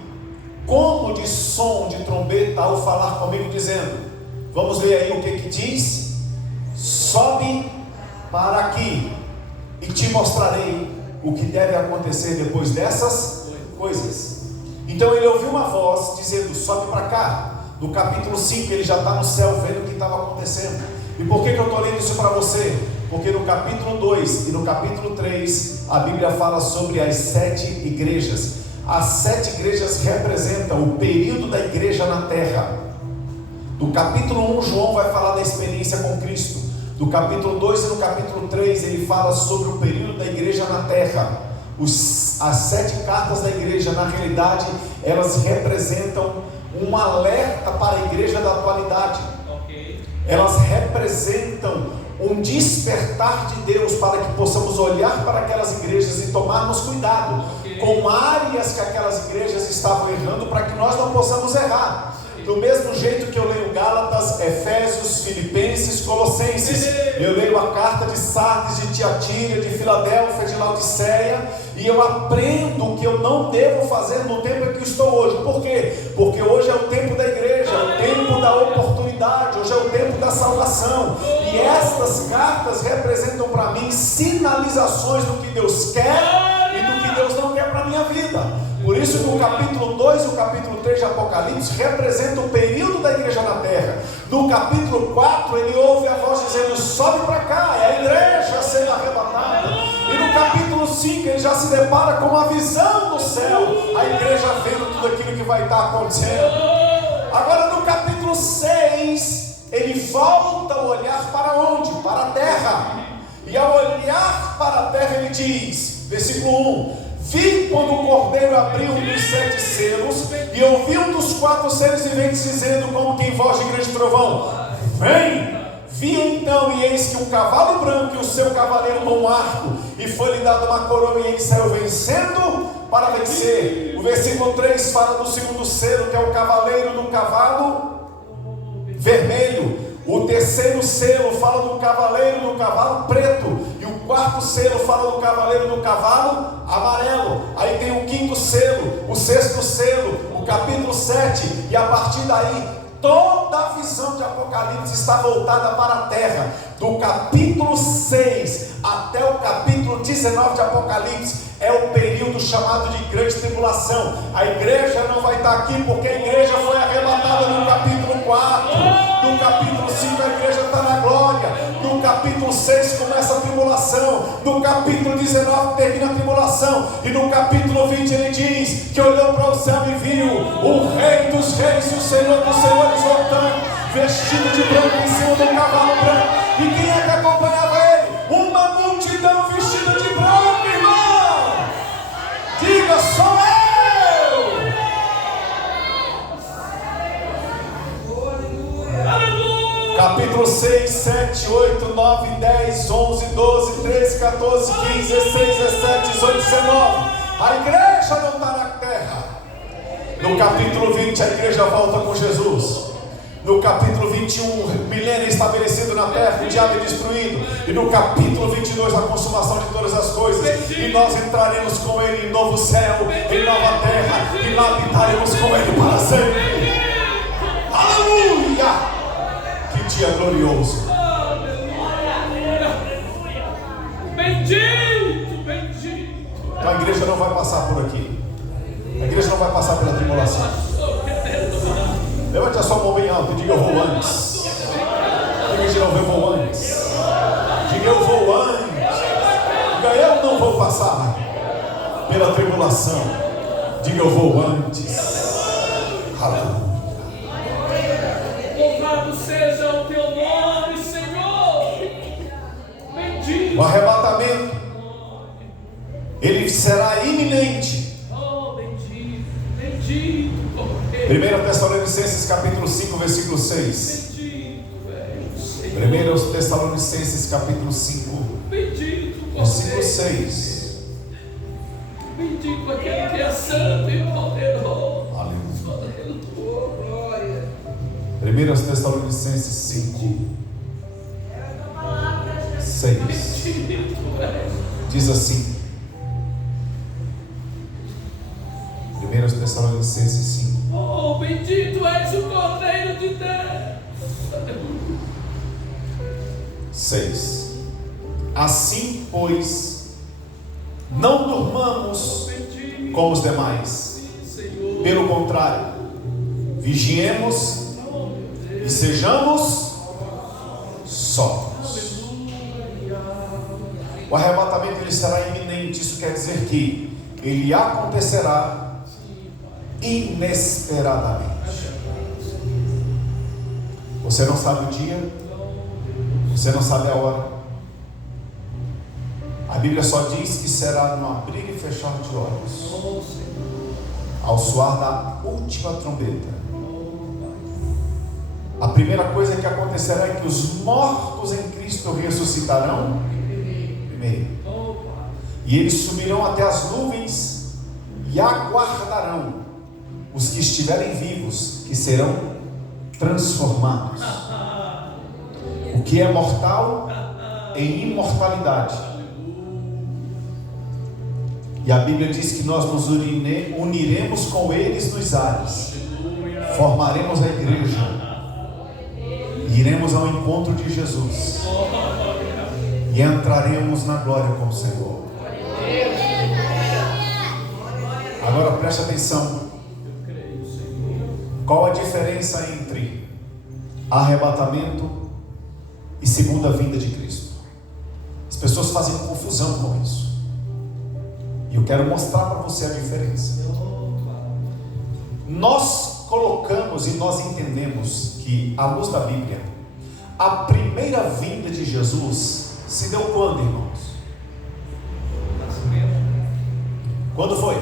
como de som de trombeta, ao falar comigo, dizendo, vamos ver aí o que diz: sobe para aqui, e te mostrarei o que deve acontecer depois dessas coisas. Então ele ouviu uma voz dizendo, sobe para cá. No capítulo 5 ele já está no céu vendo o que estava acontecendo. E por que eu estou lendo isso para você? Porque no capítulo 2 e no capítulo 3 a Bíblia fala sobre as 7 igrejas. As 7 igrejas representam o período da igreja na terra. Do capítulo 1 João vai falar da experiência com Cristo. Do capítulo 2 e no capítulo 3 ele fala sobre o período da igreja na terra. As 7 cartas da igreja, na realidade, elas representam um alerta para a igreja da atualidade. Elas representam um despertar de Deus para que possamos olhar para aquelas igrejas e tomarmos cuidado com áreas que aquelas igrejas estavam errando, para que nós não possamos errar. Do mesmo jeito que eu leio Gálatas, Efésios, Filipenses, Colossenses, eu leio a carta de Sardes, de Tiatira, de Filadélfia, de Laodiceia, e eu aprendo o que eu não devo fazer no tempo em que estou hoje. Por quê? Porque hoje é o tempo da igreja, é o tempo da oportunidade, hoje é o tempo da salvação. E estas cartas representam para mim sinalizações do que Deus quer e do que Deus não quer para a minha vida. Por isso que o capítulo 2 e o capítulo 3 de Apocalipse representam o período da igreja na terra. No capítulo 4 ele ouve a voz dizendo, sobe para cá, é a igreja sendo arrebatada. E no capítulo 5 ele já se depara com uma visão do céu, a igreja vendo tudo aquilo que vai estar acontecendo. Agora no capítulo 6 ele volta a olhar para onde? Para a terra. E ao olhar para a terra ele diz, versículo 1, vi quando o cordeiro abriu um dos 7 selos, e ouvi um dos 4 seres viventes dizendo, como tem voz de grande trovão, vem. Vi então, e eis que um cavalo branco e o seu cavaleiro com um arco, e foi-lhe dado uma coroa, e ele saiu vencendo para vencer. O versículo 3 fala do segundo selo, que é o cavaleiro do cavalo vermelho. O terceiro selo fala do cavaleiro do cavalo preto, e o quarto selo fala do cavaleiro do cavalo amarelo. Aí tem o quinto selo, o sexto selo, o capítulo 7, e a partir daí toda a visão de Apocalipse está voltada para a terra. Do capítulo 6 até o capítulo 19 de Apocalipse é o período chamado de grande tribulação. A igreja não vai estar aqui porque a igreja foi arrebatada no capítulo 4. No capítulo 5 a igreja está na glória. No capítulo 6 começa a tribulação. No capítulo 19 termina a tribulação. E no capítulo 20 ele diz que olhou para o céu e viu o Rei dos Reis e o Senhor dos Senhores voltando, vestido de branco em cima do cavalo branco. E quem é que acompanhava ele? Uma multidão vestida de branco, irmão. Diga, sou eu. Capítulo 6, 7, 8, 9, 10, 11, 12, 13, 14, 15, 16, 17, 18, 19. A igreja não está na terra. No capítulo 20 a igreja volta com Jesus. No capítulo 21, o milênio estabelecido na terra, o diabo é destruído. E no capítulo 22, a consumação de todas as coisas. E nós entraremos com ele em novo céu, em nova terra, e lá habitaremos com ele para sempre. Aleluia! Que dia glorioso! Bendito, bendito. Então a igreja não vai passar por aqui. A igreja não vai passar pela tribulação. Levante a sua mão bem alta e diga: eu vou antes. Diga de novo: eu vou antes. Diga: eu vou antes. Diga: eu não vou passar pela tribulação. Diga: eu vou antes. Aleluia. Louvado seja o teu nome, Senhor. Bendito. O arrebatamento, ele será iminente. Oh, bendito, bendito. 1 Tessalonicenses capítulo 5, versículo 6. Bendito, 1 Tessalonicenses capítulo 5, bendito, versículo 6. Bendito aquele que é santo e poderoso. Aleluia. Oh, glória. 1 Tessalonicenses 5, 6. Bendito, Diz assim. 1 Tessalonicenses 5. oh, bendito és o Cordeiro de Deus. 6. Assim, pois, não durmamos como os demais. Pelo contrário, vigiemos e sejamos sóbrios. O arrebatamento ele será iminente. Isso quer dizer que ele acontecerá inesperadamente. Você não sabe o dia, você não sabe a hora. A Bíblia só diz que será no abrir e fechar de olhos, ao soar da última trombeta. A primeira coisa que acontecerá é que os mortos em Cristo ressuscitarão primeiro, e eles subirão até as nuvens e aguardarão os que estiverem vivos, que serão transformados. O que é mortal em imortalidade. E a Bíblia diz que nós nos uniremos com eles nos ares, formaremos a igreja, e iremos ao encontro de Jesus, e entraremos na glória com o Senhor. Agora preste atenção. Qual a diferença entre arrebatamento e segunda vinda de Cristo? As pessoas fazem confusão com isso, e eu quero mostrar para você a diferença. Nós colocamos e nós entendemos que, à luz da Bíblia, a primeira vinda de Jesus se deu quando, irmãos? Quando foi?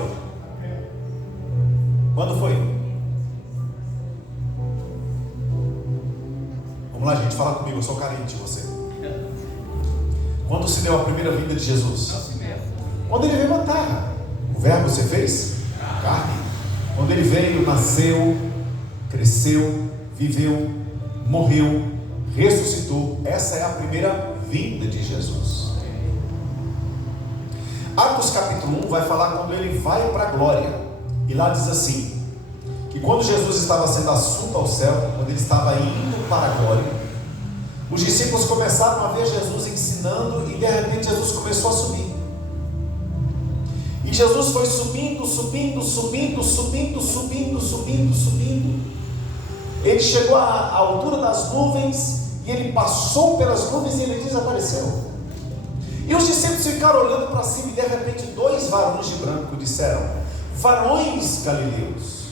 Quando foi? Vamos Vamos lá, gente, fala comigo, eu sou carente de você. Quando se deu a primeira vinda de Jesus? Quando ele veio à terra. O verbo se fez carne. Quando ele veio, nasceu, cresceu, viveu, morreu, ressuscitou. Essa é a primeira vinda de Jesus. Atos capítulo 1 vai falar quando ele vai para a glória. E lá diz assim, que quando Jesus estava sendo assunto ao céu, quando ele estava indo para a glória, os discípulos começaram a ver Jesus ensinando e de repente Jesus começou a subir. E Jesus foi subindo, subindo, subindo, subindo, subindo, subindo, subindo. Ele chegou à altura das nuvens e ele passou pelas nuvens e ele desapareceu. E os discípulos ficaram olhando para cima e de repente 2 varões de branco disseram: varões galileus,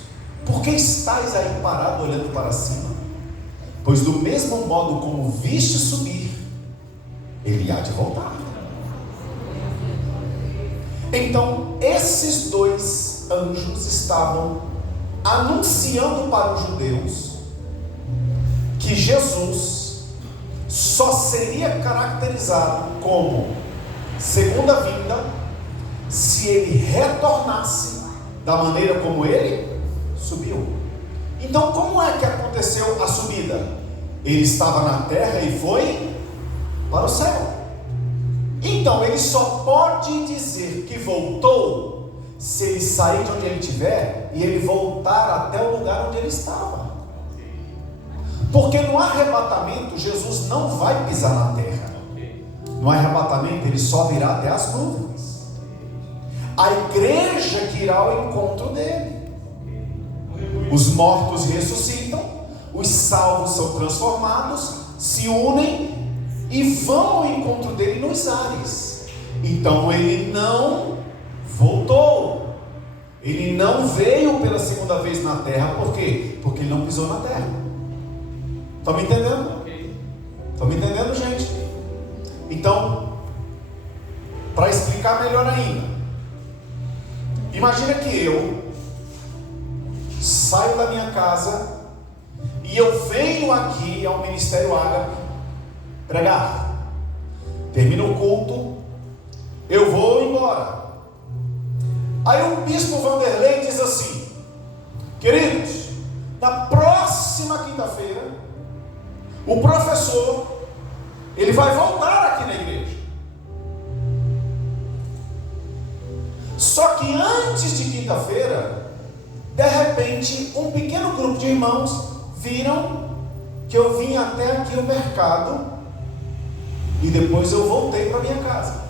por que estáis aí parados olhando para cima? Pois do mesmo modo como viste subir, ele há de voltar. Então esses 2 anjos estavam anunciando para os judeus que Jesus só seria caracterizado como segunda vinda se ele retornasse da maneira como ele subiu. Então como é que aconteceu a subida? Ele estava na terra e foi para o céu. Então ele só pode dizer que voltou se ele sair de onde ele estiver e ele voltar até o lugar onde ele estava. Porque no arrebatamento Jesus não vai pisar na terra. No arrebatamento ele só virá até as nuvens. A igreja que irá ao encontro dele. Os mortos ressuscitam, os salvos são transformados, se unem e vão ao encontro dele nos ares. Então ele não voltou, ele não veio pela segunda vez na terra. Por quê? Porque ele não pisou na terra. Estão me entendendo? Estão me entendendo, gente? Então, para explicar melhor ainda, imagina que eu saio da minha casa e eu venho aqui ao Ministério Ágape pregar. Termina o culto, eu vou embora. Aí o bispo Vanderlei diz assim: queridos, na próxima quinta-feira o professor ele vai voltar aqui na igreja. Só que antes de quinta-feira, de repente um pequeno grupo de irmãos viram que eu vim até aqui no mercado e depois eu voltei para minha casa.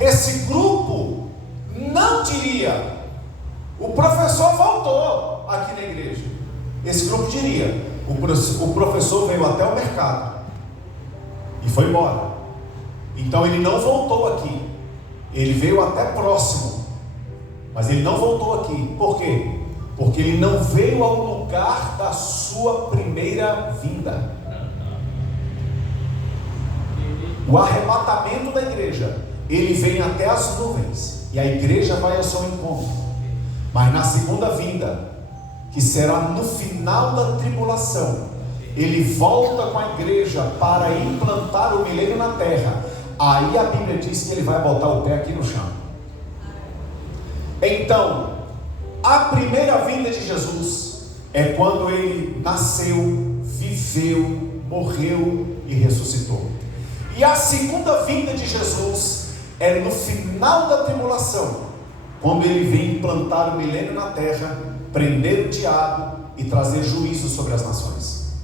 Esse grupo não diria: o professor voltou aqui na igreja. Esse grupo diria: o professor veio até o mercado e foi embora. Então ele não voltou aqui. Ele veio até próximo, mas ele não voltou aqui. Por quê? Porque ele não veio ao lugar da sua primeira vinda. O arrebatamento da igreja, ele vem até as nuvens e a igreja vai ao seu encontro. Mas na segunda vinda, que será no final da tribulação, ele volta com a igreja para implantar o milênio na terra. Aí a Bíblia diz que ele vai botar o pé aqui no chão. Então, a primeira vinda de Jesus é quando ele nasceu, viveu, morreu e ressuscitou. E a segunda vinda de Jesus é no final da tribulação, quando ele vem implantar o milênio na terra, prender o diabo e trazer juízo sobre as nações.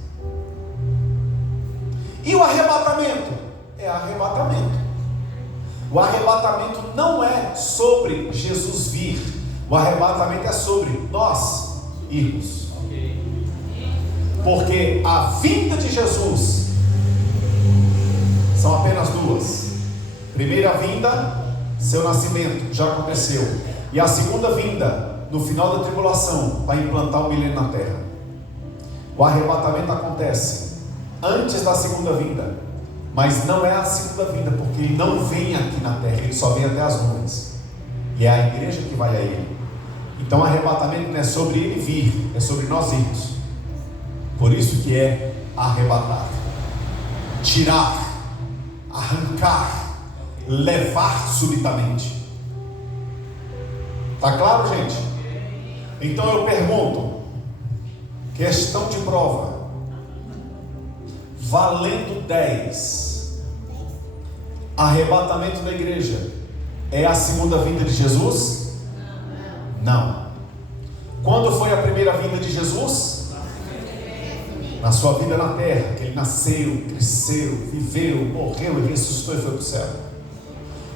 E o arrebatamento? É arrebatamento. O arrebatamento não é sobre Jesus vir. O arrebatamento é sobre nós irmos. Porque a vinda de Jesus são apenas 2. Primeira vinda, seu nascimento, já aconteceu. E a segunda vinda, no final da tribulação, vai implantar o milênio na terra. O arrebatamento acontece antes da segunda vinda, mas não é a segunda vinda, porque ele não vem aqui na terra, ele só vem até as nuvens, e é a igreja que vai a ele. Então o arrebatamento não é sobre ele vir, é sobre nós irmos. Por isso que é arrebatar, tirar, arrancar, levar subitamente. Está claro, gente? Então eu pergunto, questão de prova, valendo 10, arrebatamento da igreja é a segunda vinda de Jesus? Não. Quando foi a primeira vinda de Jesus? Na sua vida na terra, que ele nasceu, cresceu, viveu, morreu e ressuscitou e foi para o céu.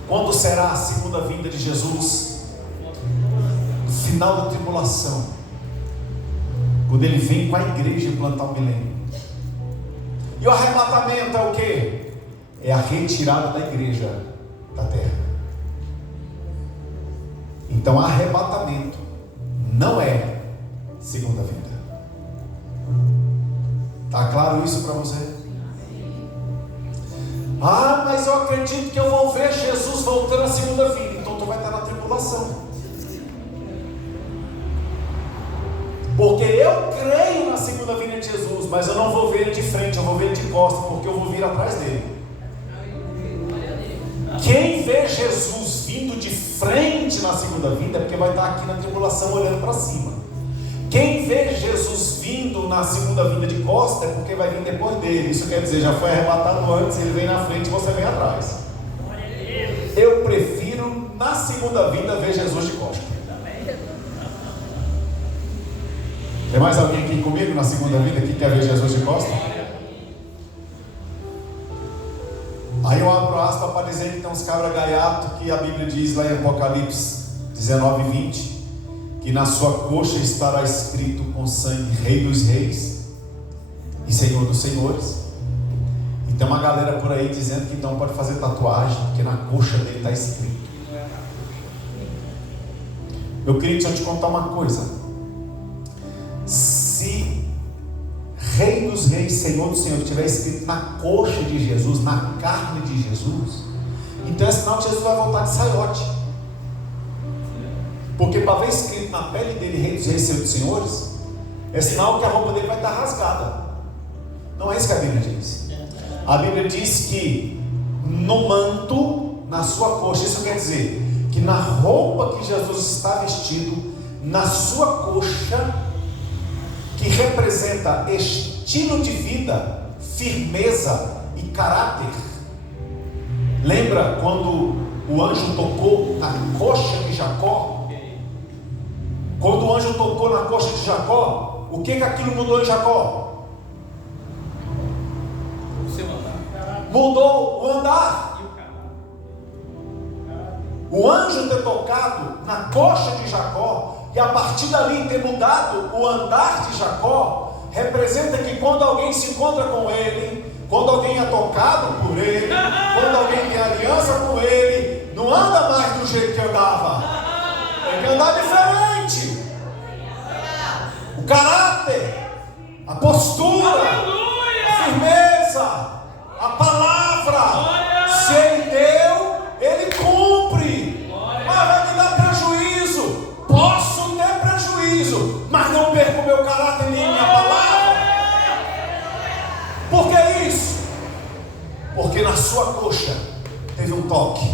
Quando será a segunda vinda de Jesus? No final da tribulação, quando ele vem com a igreja implantar o milênio. E o arrebatamento é o quê? É a retirada da igreja da terra. Então arrebatamento não é segunda vinda. Está claro isso para você? Ah, mas eu acredito que eu vou ver Jesus voltando à segunda vinda. Então tu vai estar na tribulação. Porque eu creio na segunda vinda de Jesus, mas eu não vou ver ele de frente, eu vou ver ele de costas, porque eu vou vir atrás dele. Quem vê Jesus vindo de frente na segunda vinda é porque vai estar aqui na tribulação olhando para cima. Quem vê Jesus vindo na segunda vinda de costas é porque vai vir depois dele. Isso quer dizer, já foi arrebatado antes, ele vem na frente e você vem atrás. Eu prefiro na segunda vinda ver Jesus de costas. Tem mais alguém aqui comigo na segunda vinda que quer ver Jesus de costas? Aí eu abro aspas para dizer que tem uns cabra gaiato que a Bíblia diz lá em Apocalipse 19:20 que na sua coxa estará escrito com sangue Rei dos Reis e Senhor dos Senhores. E tem uma galera por aí dizendo que não pode fazer tatuagem porque na coxa dele está escrito. Meu querido, deixa eu te contar uma coisa. Se Rei dos Reis, Senhor dos Senhores estiver escrito na coxa de Jesus, na carne de Jesus, então é sinal que Jesus vai voltar de saiote. Porque para ver escrito na pele dele Rei dos Reis, Senhor dos Senhores, é sinal que a roupa dele vai estar rasgada. Não é isso que a Bíblia diz. A Bíblia diz que no manto, na sua coxa, isso quer dizer que na roupa que Jesus está vestido, na sua coxa, que representa estilo de vida, firmeza e caráter. Lembra quando o anjo tocou na coxa de Jacó? Quando o anjo tocou na coxa de Jacó, o que aquilo mudou em Jacó? Mudou o andar. O anjo ter tocado na coxa de Jacó e a partir dali ter mudado o andar de Jacó, representa que quando alguém se encontra com ele, quando alguém é tocado por ele, quando alguém tem aliança com ele, não anda mais do jeito que andava, tem que andar diferente. O caráter, a postura, a firmeza, a palavra, se ele deu, ele cumpre. Mas vai me dar prejuízo. Posso ter prejuízo, mas não perco o meu caráter nem minha palavra. Por que isso? Porque na sua coxa teve um toque,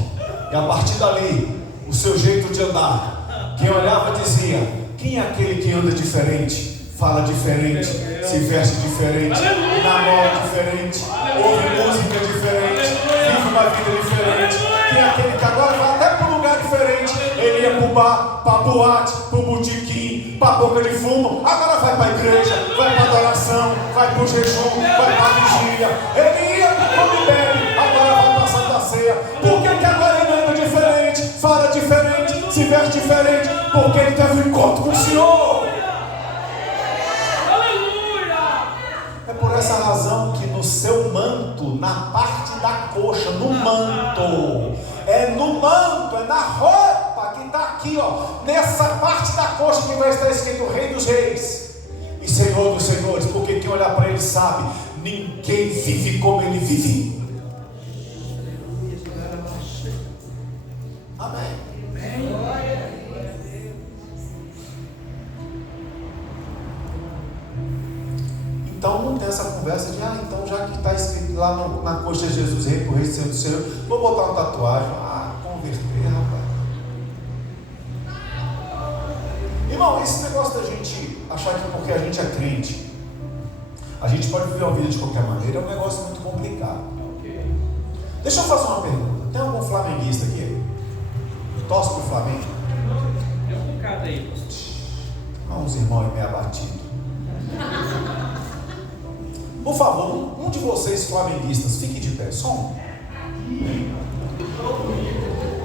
e a partir dali o seu jeito de andar, quem olhava dizia: quem é aquele que anda diferente, fala diferente, se veste diferente, namora diferente, ouve música diferente, vive uma vida diferente? Quem é aquele que agora vai até para um lugar diferente? Ele ia para o bar, para a boate, para o botequim, para a boca de fumo, agora vai para a igreja, vai para a adoração, vai para o jejum, vai para a vigília. Ele ia para o come bebe, agora vai para a Santa Ceia. Por que agora ele anda diferente, fala diferente, se veste diferente? Porque ele teve um encontro com o Senhor. É por essa razão que no seu manto, na parte da coxa, no manto, é na roupa que está aqui, ó, nessa parte da coxa que vai estar escrito Rei dos Reis e Senhor dos Senhores, porque quem olhar para ele sabe, ninguém vive como ele vive. Amém. Então não tem essa conversa de então já que está escrito lá na coxa de Jesus, rei por rei do Senhor, vou botar uma tatuagem. Converter, rapaz. Irmão, esse negócio da gente achar que porque a gente é crente, a gente pode viver uma vida de qualquer maneira, é um negócio muito complicado. Deixa eu fazer uma pergunta. Tem algum flamenguista aqui? Torce pro Flamengo? Tem um bocado aí, pastor. Uns irmãos meio abatidos. Por favor, um de vocês flamenguistas, fique de pé, só um.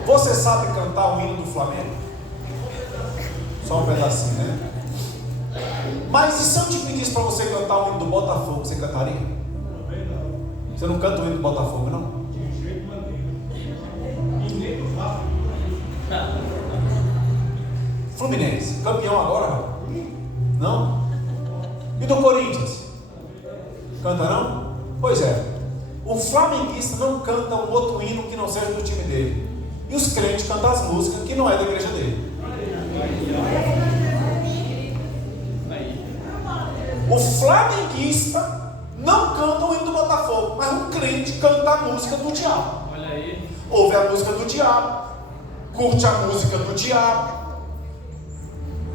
Você sabe cantar o hino do Flamengo? Só um pedacinho, né? Mas e se eu te pedisse para você cantar o hino do Botafogo, você cantaria? Você não canta o hino do Botafogo, não? Fluminense, campeão agora? Não? E do Corinthians? Canta não? Pois é. O flamenguista não canta um outro hino que não seja do time dele. E os crentes cantam as músicas que não é da igreja dele. O flamenguista não canta o hino do Botafogo, mas um crente canta a música do diabo. Olha aí. Ouve a música do diabo, curte a música do diabo,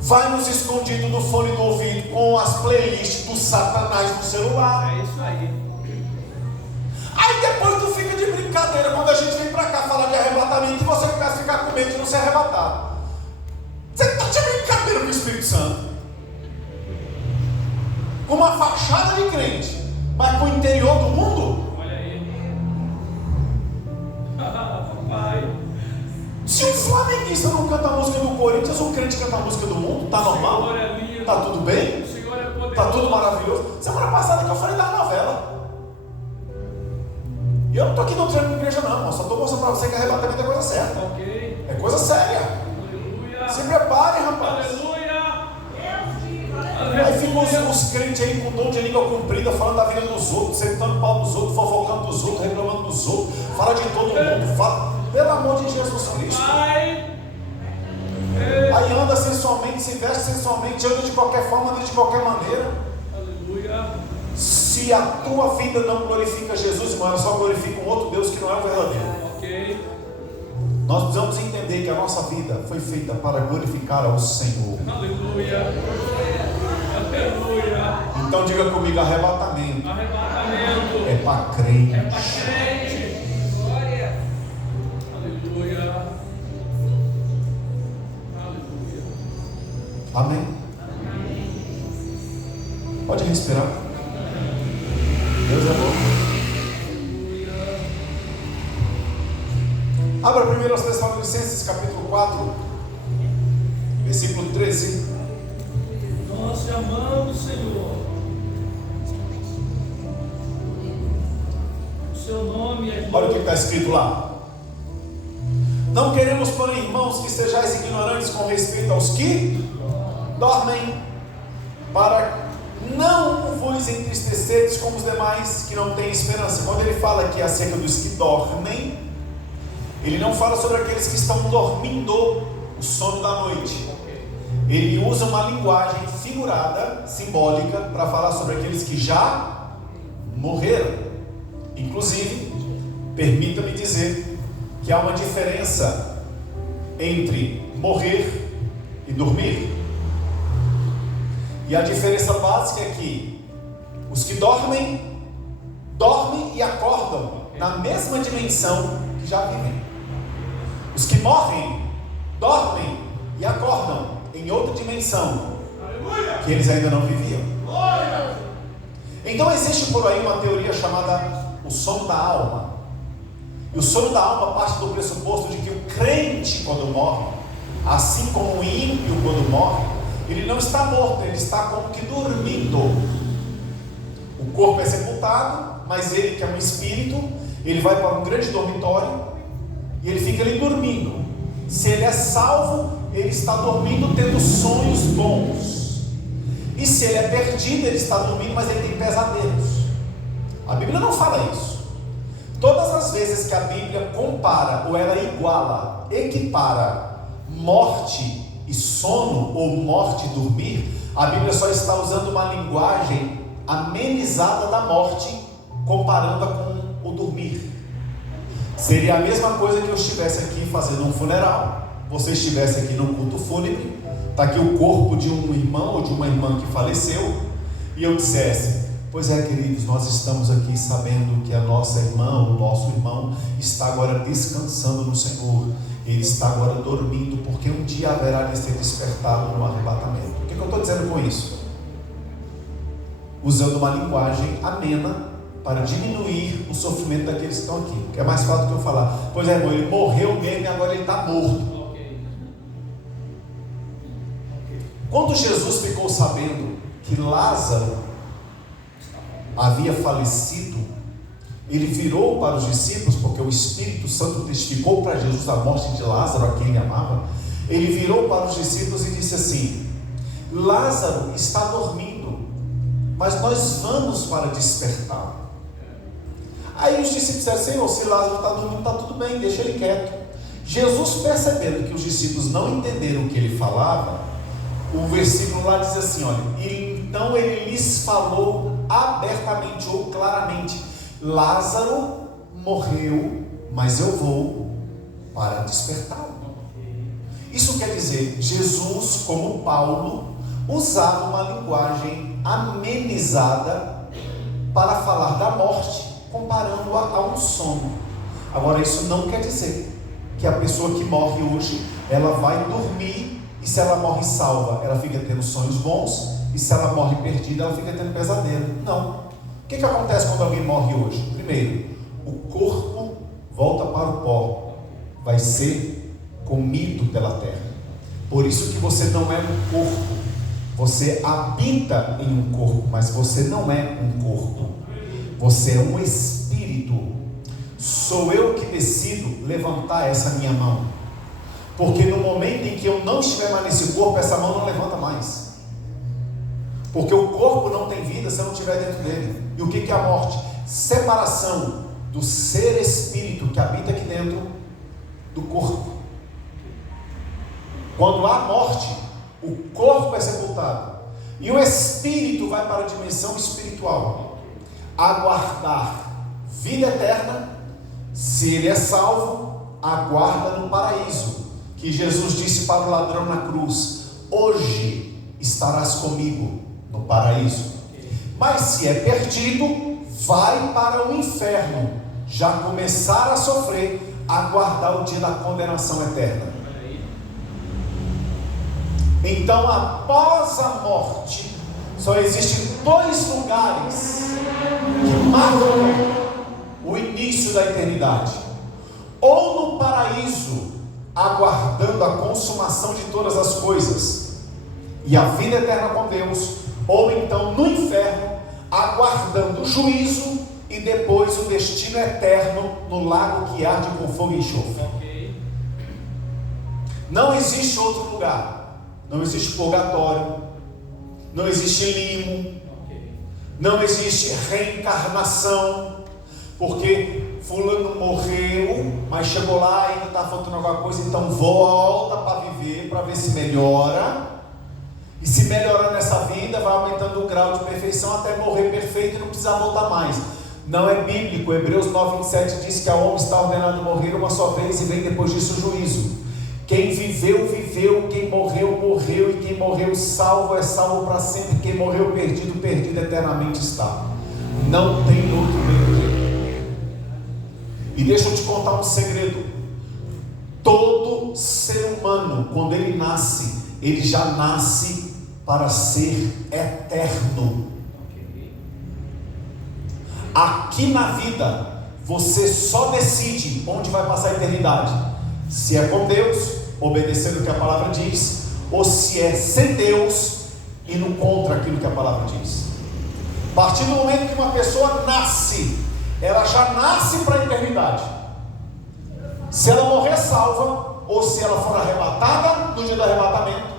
vai nos escondidos do fone do ouvido com as playlists do Satanás no celular. É isso aí. Aí depois tu fica de brincadeira quando a gente vem pra cá falar de arrebatamento e você começa a ficar com medo de não ser arrebatado. Você tá de brincadeira com o Espírito Santo. Com uma fachada de crente, mas com o interior do mundo. Olha aí. Papai. Se o flamenguista não canta a música do Corinthians, o crente canta a música do mundo, tá normal? O Senhor é lindo. Tá tudo bem? O Senhor é poderoso. Tá tudo maravilhoso. Semana passada que eu falei da novela. E eu não tô aqui doutrando igreja não, irmão. Só tô mostrando pra você que arrebatamento é coisa certa. Ok. É coisa séria. Aleluia. Se preparem, rapaz. Aleluia. Aí ficam os crentes aí com dom de língua comprida, falando da vida dos outros, sentando pau nos outros, fofocando dos outros, reclamando dos outros, fala de todo mundo, fala, pelo amor de Jesus Cristo. Pai. Aí anda sensualmente, se veste sensualmente, anda de qualquer forma, anda de qualquer maneira. Aleluia. Se a tua vida não glorifica Jesus, irmão, ela só glorifica um outro Deus que não é o verdadeiro. Ok. Nós precisamos entender que a nossa vida foi feita para glorificar ao Senhor. Aleluia. Aleluia. Então diga comigo, arrebatamento Arrebatamento. é para crente. É para crente. Glória. Aleluia. Aleluia. Amém? Pode respirar. Deus é bom. Abra 1 Tessalonicenses capítulo 4, versículo 13. Nós te amamos, Senhor. O seu nome é. Olha o que está escrito lá. Não queremos, porém, irmãos, que sejais ignorantes com respeito aos que dormem, para não vos entristecerdes como os demais que não têm esperança. Quando ele fala aqui acerca dos que dormem, ele não fala sobre aqueles que estão dormindo o sono da noite. Ele usa uma linguagem figurada, simbólica, para falar sobre aqueles que já morreram. Inclusive, permita-me dizer que há uma diferença entre morrer e dormir. E a diferença básica é que os que dormem e acordam na mesma dimensão que já vivem. Os que morrem, dormem e acordam em outra dimensão que eles ainda não viviam. Então existe por aí uma teoria chamada o sono da alma. E o sono da alma parte do pressuposto de que o crente, quando morre, assim como o ímpio, quando morre, ele não está morto, ele está como que dormindo. O corpo é sepultado, mas ele, que é um espírito, ele vai para um grande dormitório e ele fica ali dormindo. Se ele é salvo, ele está dormindo tendo sonhos bons. E se ele é perdido, ele está dormindo, mas ele tem pesadelos. A Bíblia não fala isso. Todas as vezes que a Bíblia compara, ou ela iguala, equipara morte e sono, ou morte e dormir, a Bíblia só está usando uma linguagem amenizada da morte comparando-a com o dormir. Seria a mesma coisa que eu estivesse aqui fazendo um funeral, você estivesse aqui num culto fúnebre, está aqui o corpo de um irmão ou de uma irmã que faleceu, e eu dissesse: pois é, queridos, nós estamos aqui sabendo que a nossa irmã, o nosso irmão, está agora descansando no Senhor, ele está agora dormindo, porque um dia haverá de ser despertado no arrebatamento. O que eu estou dizendo com isso? Usando uma linguagem amena para diminuir o sofrimento daqueles que estão aqui, porque é mais fácil do que eu falar: pois é, irmão, ele morreu mesmo e agora ele está morto. Quando Jesus ficou sabendo que Lázaro havia falecido, ele virou para os discípulos, porque o Espírito Santo testificou para Jesus a morte de Lázaro, a quem ele amava. Ele virou para os discípulos e disse assim: Lázaro está dormindo, mas nós vamos para despertá-lo. Aí os discípulos disseram: Senhor, se Lázaro está dormindo, está tudo bem, deixa ele quieto. Jesus, percebendo que os discípulos não entenderam o que ele falava, o versículo lá diz assim, olha: então ele lhes falou abertamente ou claramente: Lázaro morreu, mas eu vou para despertá-lo. Isso quer dizer, Jesus, como Paulo, usava uma linguagem amenizada para falar da morte, comparando-a a um sono. Agora, isso não quer dizer que a pessoa que morre hoje, ela vai dormir, e se ela morre salva, ela fica tendo sonhos bons, e se ela morre perdida, ela fica tendo pesadelo. Não. O que acontece quando alguém morre hoje? Primeiro, o corpo volta para o pó, vai ser comido pela terra. Por isso que você não é um corpo. Você habita em um corpo, mas você não é um corpo. Você é um espírito. Sou eu que decido levantar essa minha mão, porque no momento em que eu não estiver mais nesse corpo, essa mão não levanta mais, porque o corpo não tem vida se eu não estiver dentro dele. E o que é a morte? Separação do ser espírito que habita aqui dentro do corpo. Quando há morte, o corpo é sepultado e o espírito vai para a dimensão espiritual, aguardar vida eterna. Se ele é salvo, aguarda no paraíso, que Jesus disse para o ladrão na cruz: hoje estarás comigo no paraíso. Mas se é perdido, vai para o inferno, já começar a sofrer, aguardar o dia da condenação eterna. Então, após a morte, só existem dois lugares que marcam o início da eternidade: ou no paraíso, aguardando a consumação de todas as coisas e a vida eterna com Deus, ou então no inferno, aguardando o juízo e depois o destino eterno no lago que arde com fogo e enxofre. Não existe outro lugar. Não existe purgatório, não existe limo, não existe reencarnação, porque fulano morreu, mas chegou lá e ainda está faltando alguma coisa, então volta para viver, para ver se melhora, e se melhorar nessa vida, vai aumentando o grau de perfeição até morrer perfeito e não precisar voltar mais. Não é bíblico. Hebreus 9:27 diz que a homem está ordenado morrer uma só vez e vem depois disso o juízo. Quem viveu, viveu, quem morreu, morreu, e quem morreu salvo é salvo para sempre, quem morreu perdido, perdido eternamente está. Não tem outro meio. E deixa eu te contar um segredo: todo ser humano, quando ele nasce, ele já nasce para ser eterno. Aqui na vida, você só decide onde vai passar a eternidade: se é com Deus, obedecendo o que a palavra diz, ou se é sem Deus, indo contra aquilo que a palavra diz. A partir do momento que uma pessoa nasce, ela já nasce para a eternidade. Se ela morrer salva, ou se ela for arrebatada no dia do arrebatamento,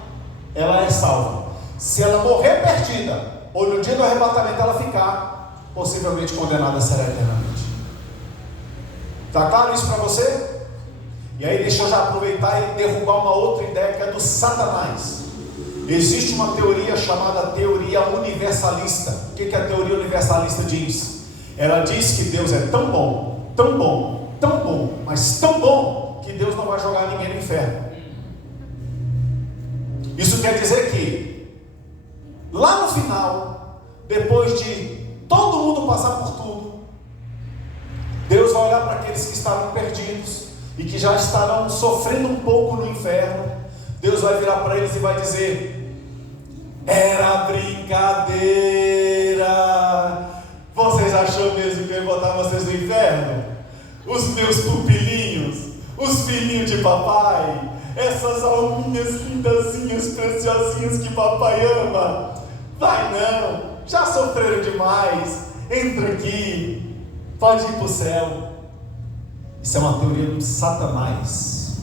ela é salva. Se ela morrer perdida, ou no dia do arrebatamento ela ficar, possivelmente condenada será eternamente. Está claro isso para você? E aí deixa eu já aproveitar e derrubar uma outra ideia, que é do Satanás. Existe uma teoria chamada teoria universalista. O que a teoria universalista diz? Ela diz que Deus é tão bom, tão bom, tão bom, mas tão bom, que Deus não vai jogar ninguém no inferno. Isso quer dizer que, lá no final, depois de todo mundo passar por tudo, Deus vai olhar para aqueles que estavam perdidos e que já estarão sofrendo um pouco no inferno. Deus vai virar para eles e vai dizer: era brincadeira. Vocês achou mesmo que eu ia botar vocês no inferno? Os meus pupilinhos, os filhinhos de papai, essas alminhas lindazinhas, preciosinhas que papai ama. Vai não, já sofreram demais. Entra aqui, pode ir para o céu. Isso é uma teoria do Satanás.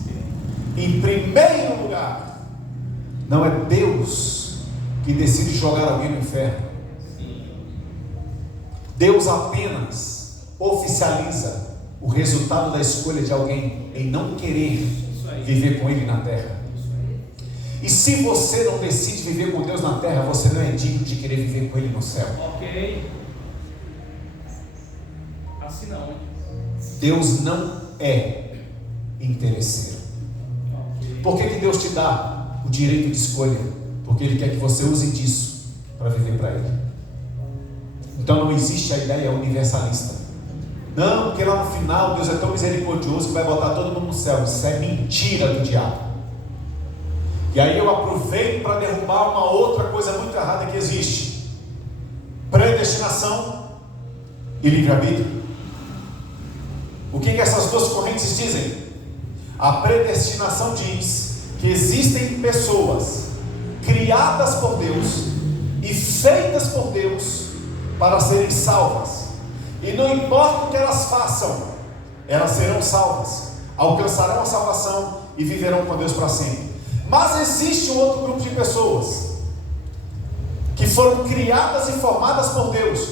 Em primeiro lugar, não é Deus que decide jogar alguém no inferno. Deus apenas oficializa o resultado da escolha de alguém em não querer viver com Ele na terra. E se você não decide viver com Deus na terra, você não é digno de querer viver com Ele no céu. Ok. Assim não. Deus não é interesseiro. Por que Deus te dá o direito de escolha? Porque Ele quer que você use disso para viver para Ele. Então não existe a ideia universalista. Não, porque lá no final Deus é tão misericordioso que vai botar todo mundo no céu. Isso é mentira do diabo. E aí eu aproveito para derrubar uma outra coisa muito errada que existe: predestinação e livre-arbítrio. O que essas duas correntes dizem? A predestinação diz que existem pessoas criadas por Deus e feitas por Deus para serem salvas, e não importa o que elas façam, elas serão salvas, alcançarão a salvação e viverão com Deus para sempre. Mas existe um outro grupo de pessoas que foram criadas e formadas por Deus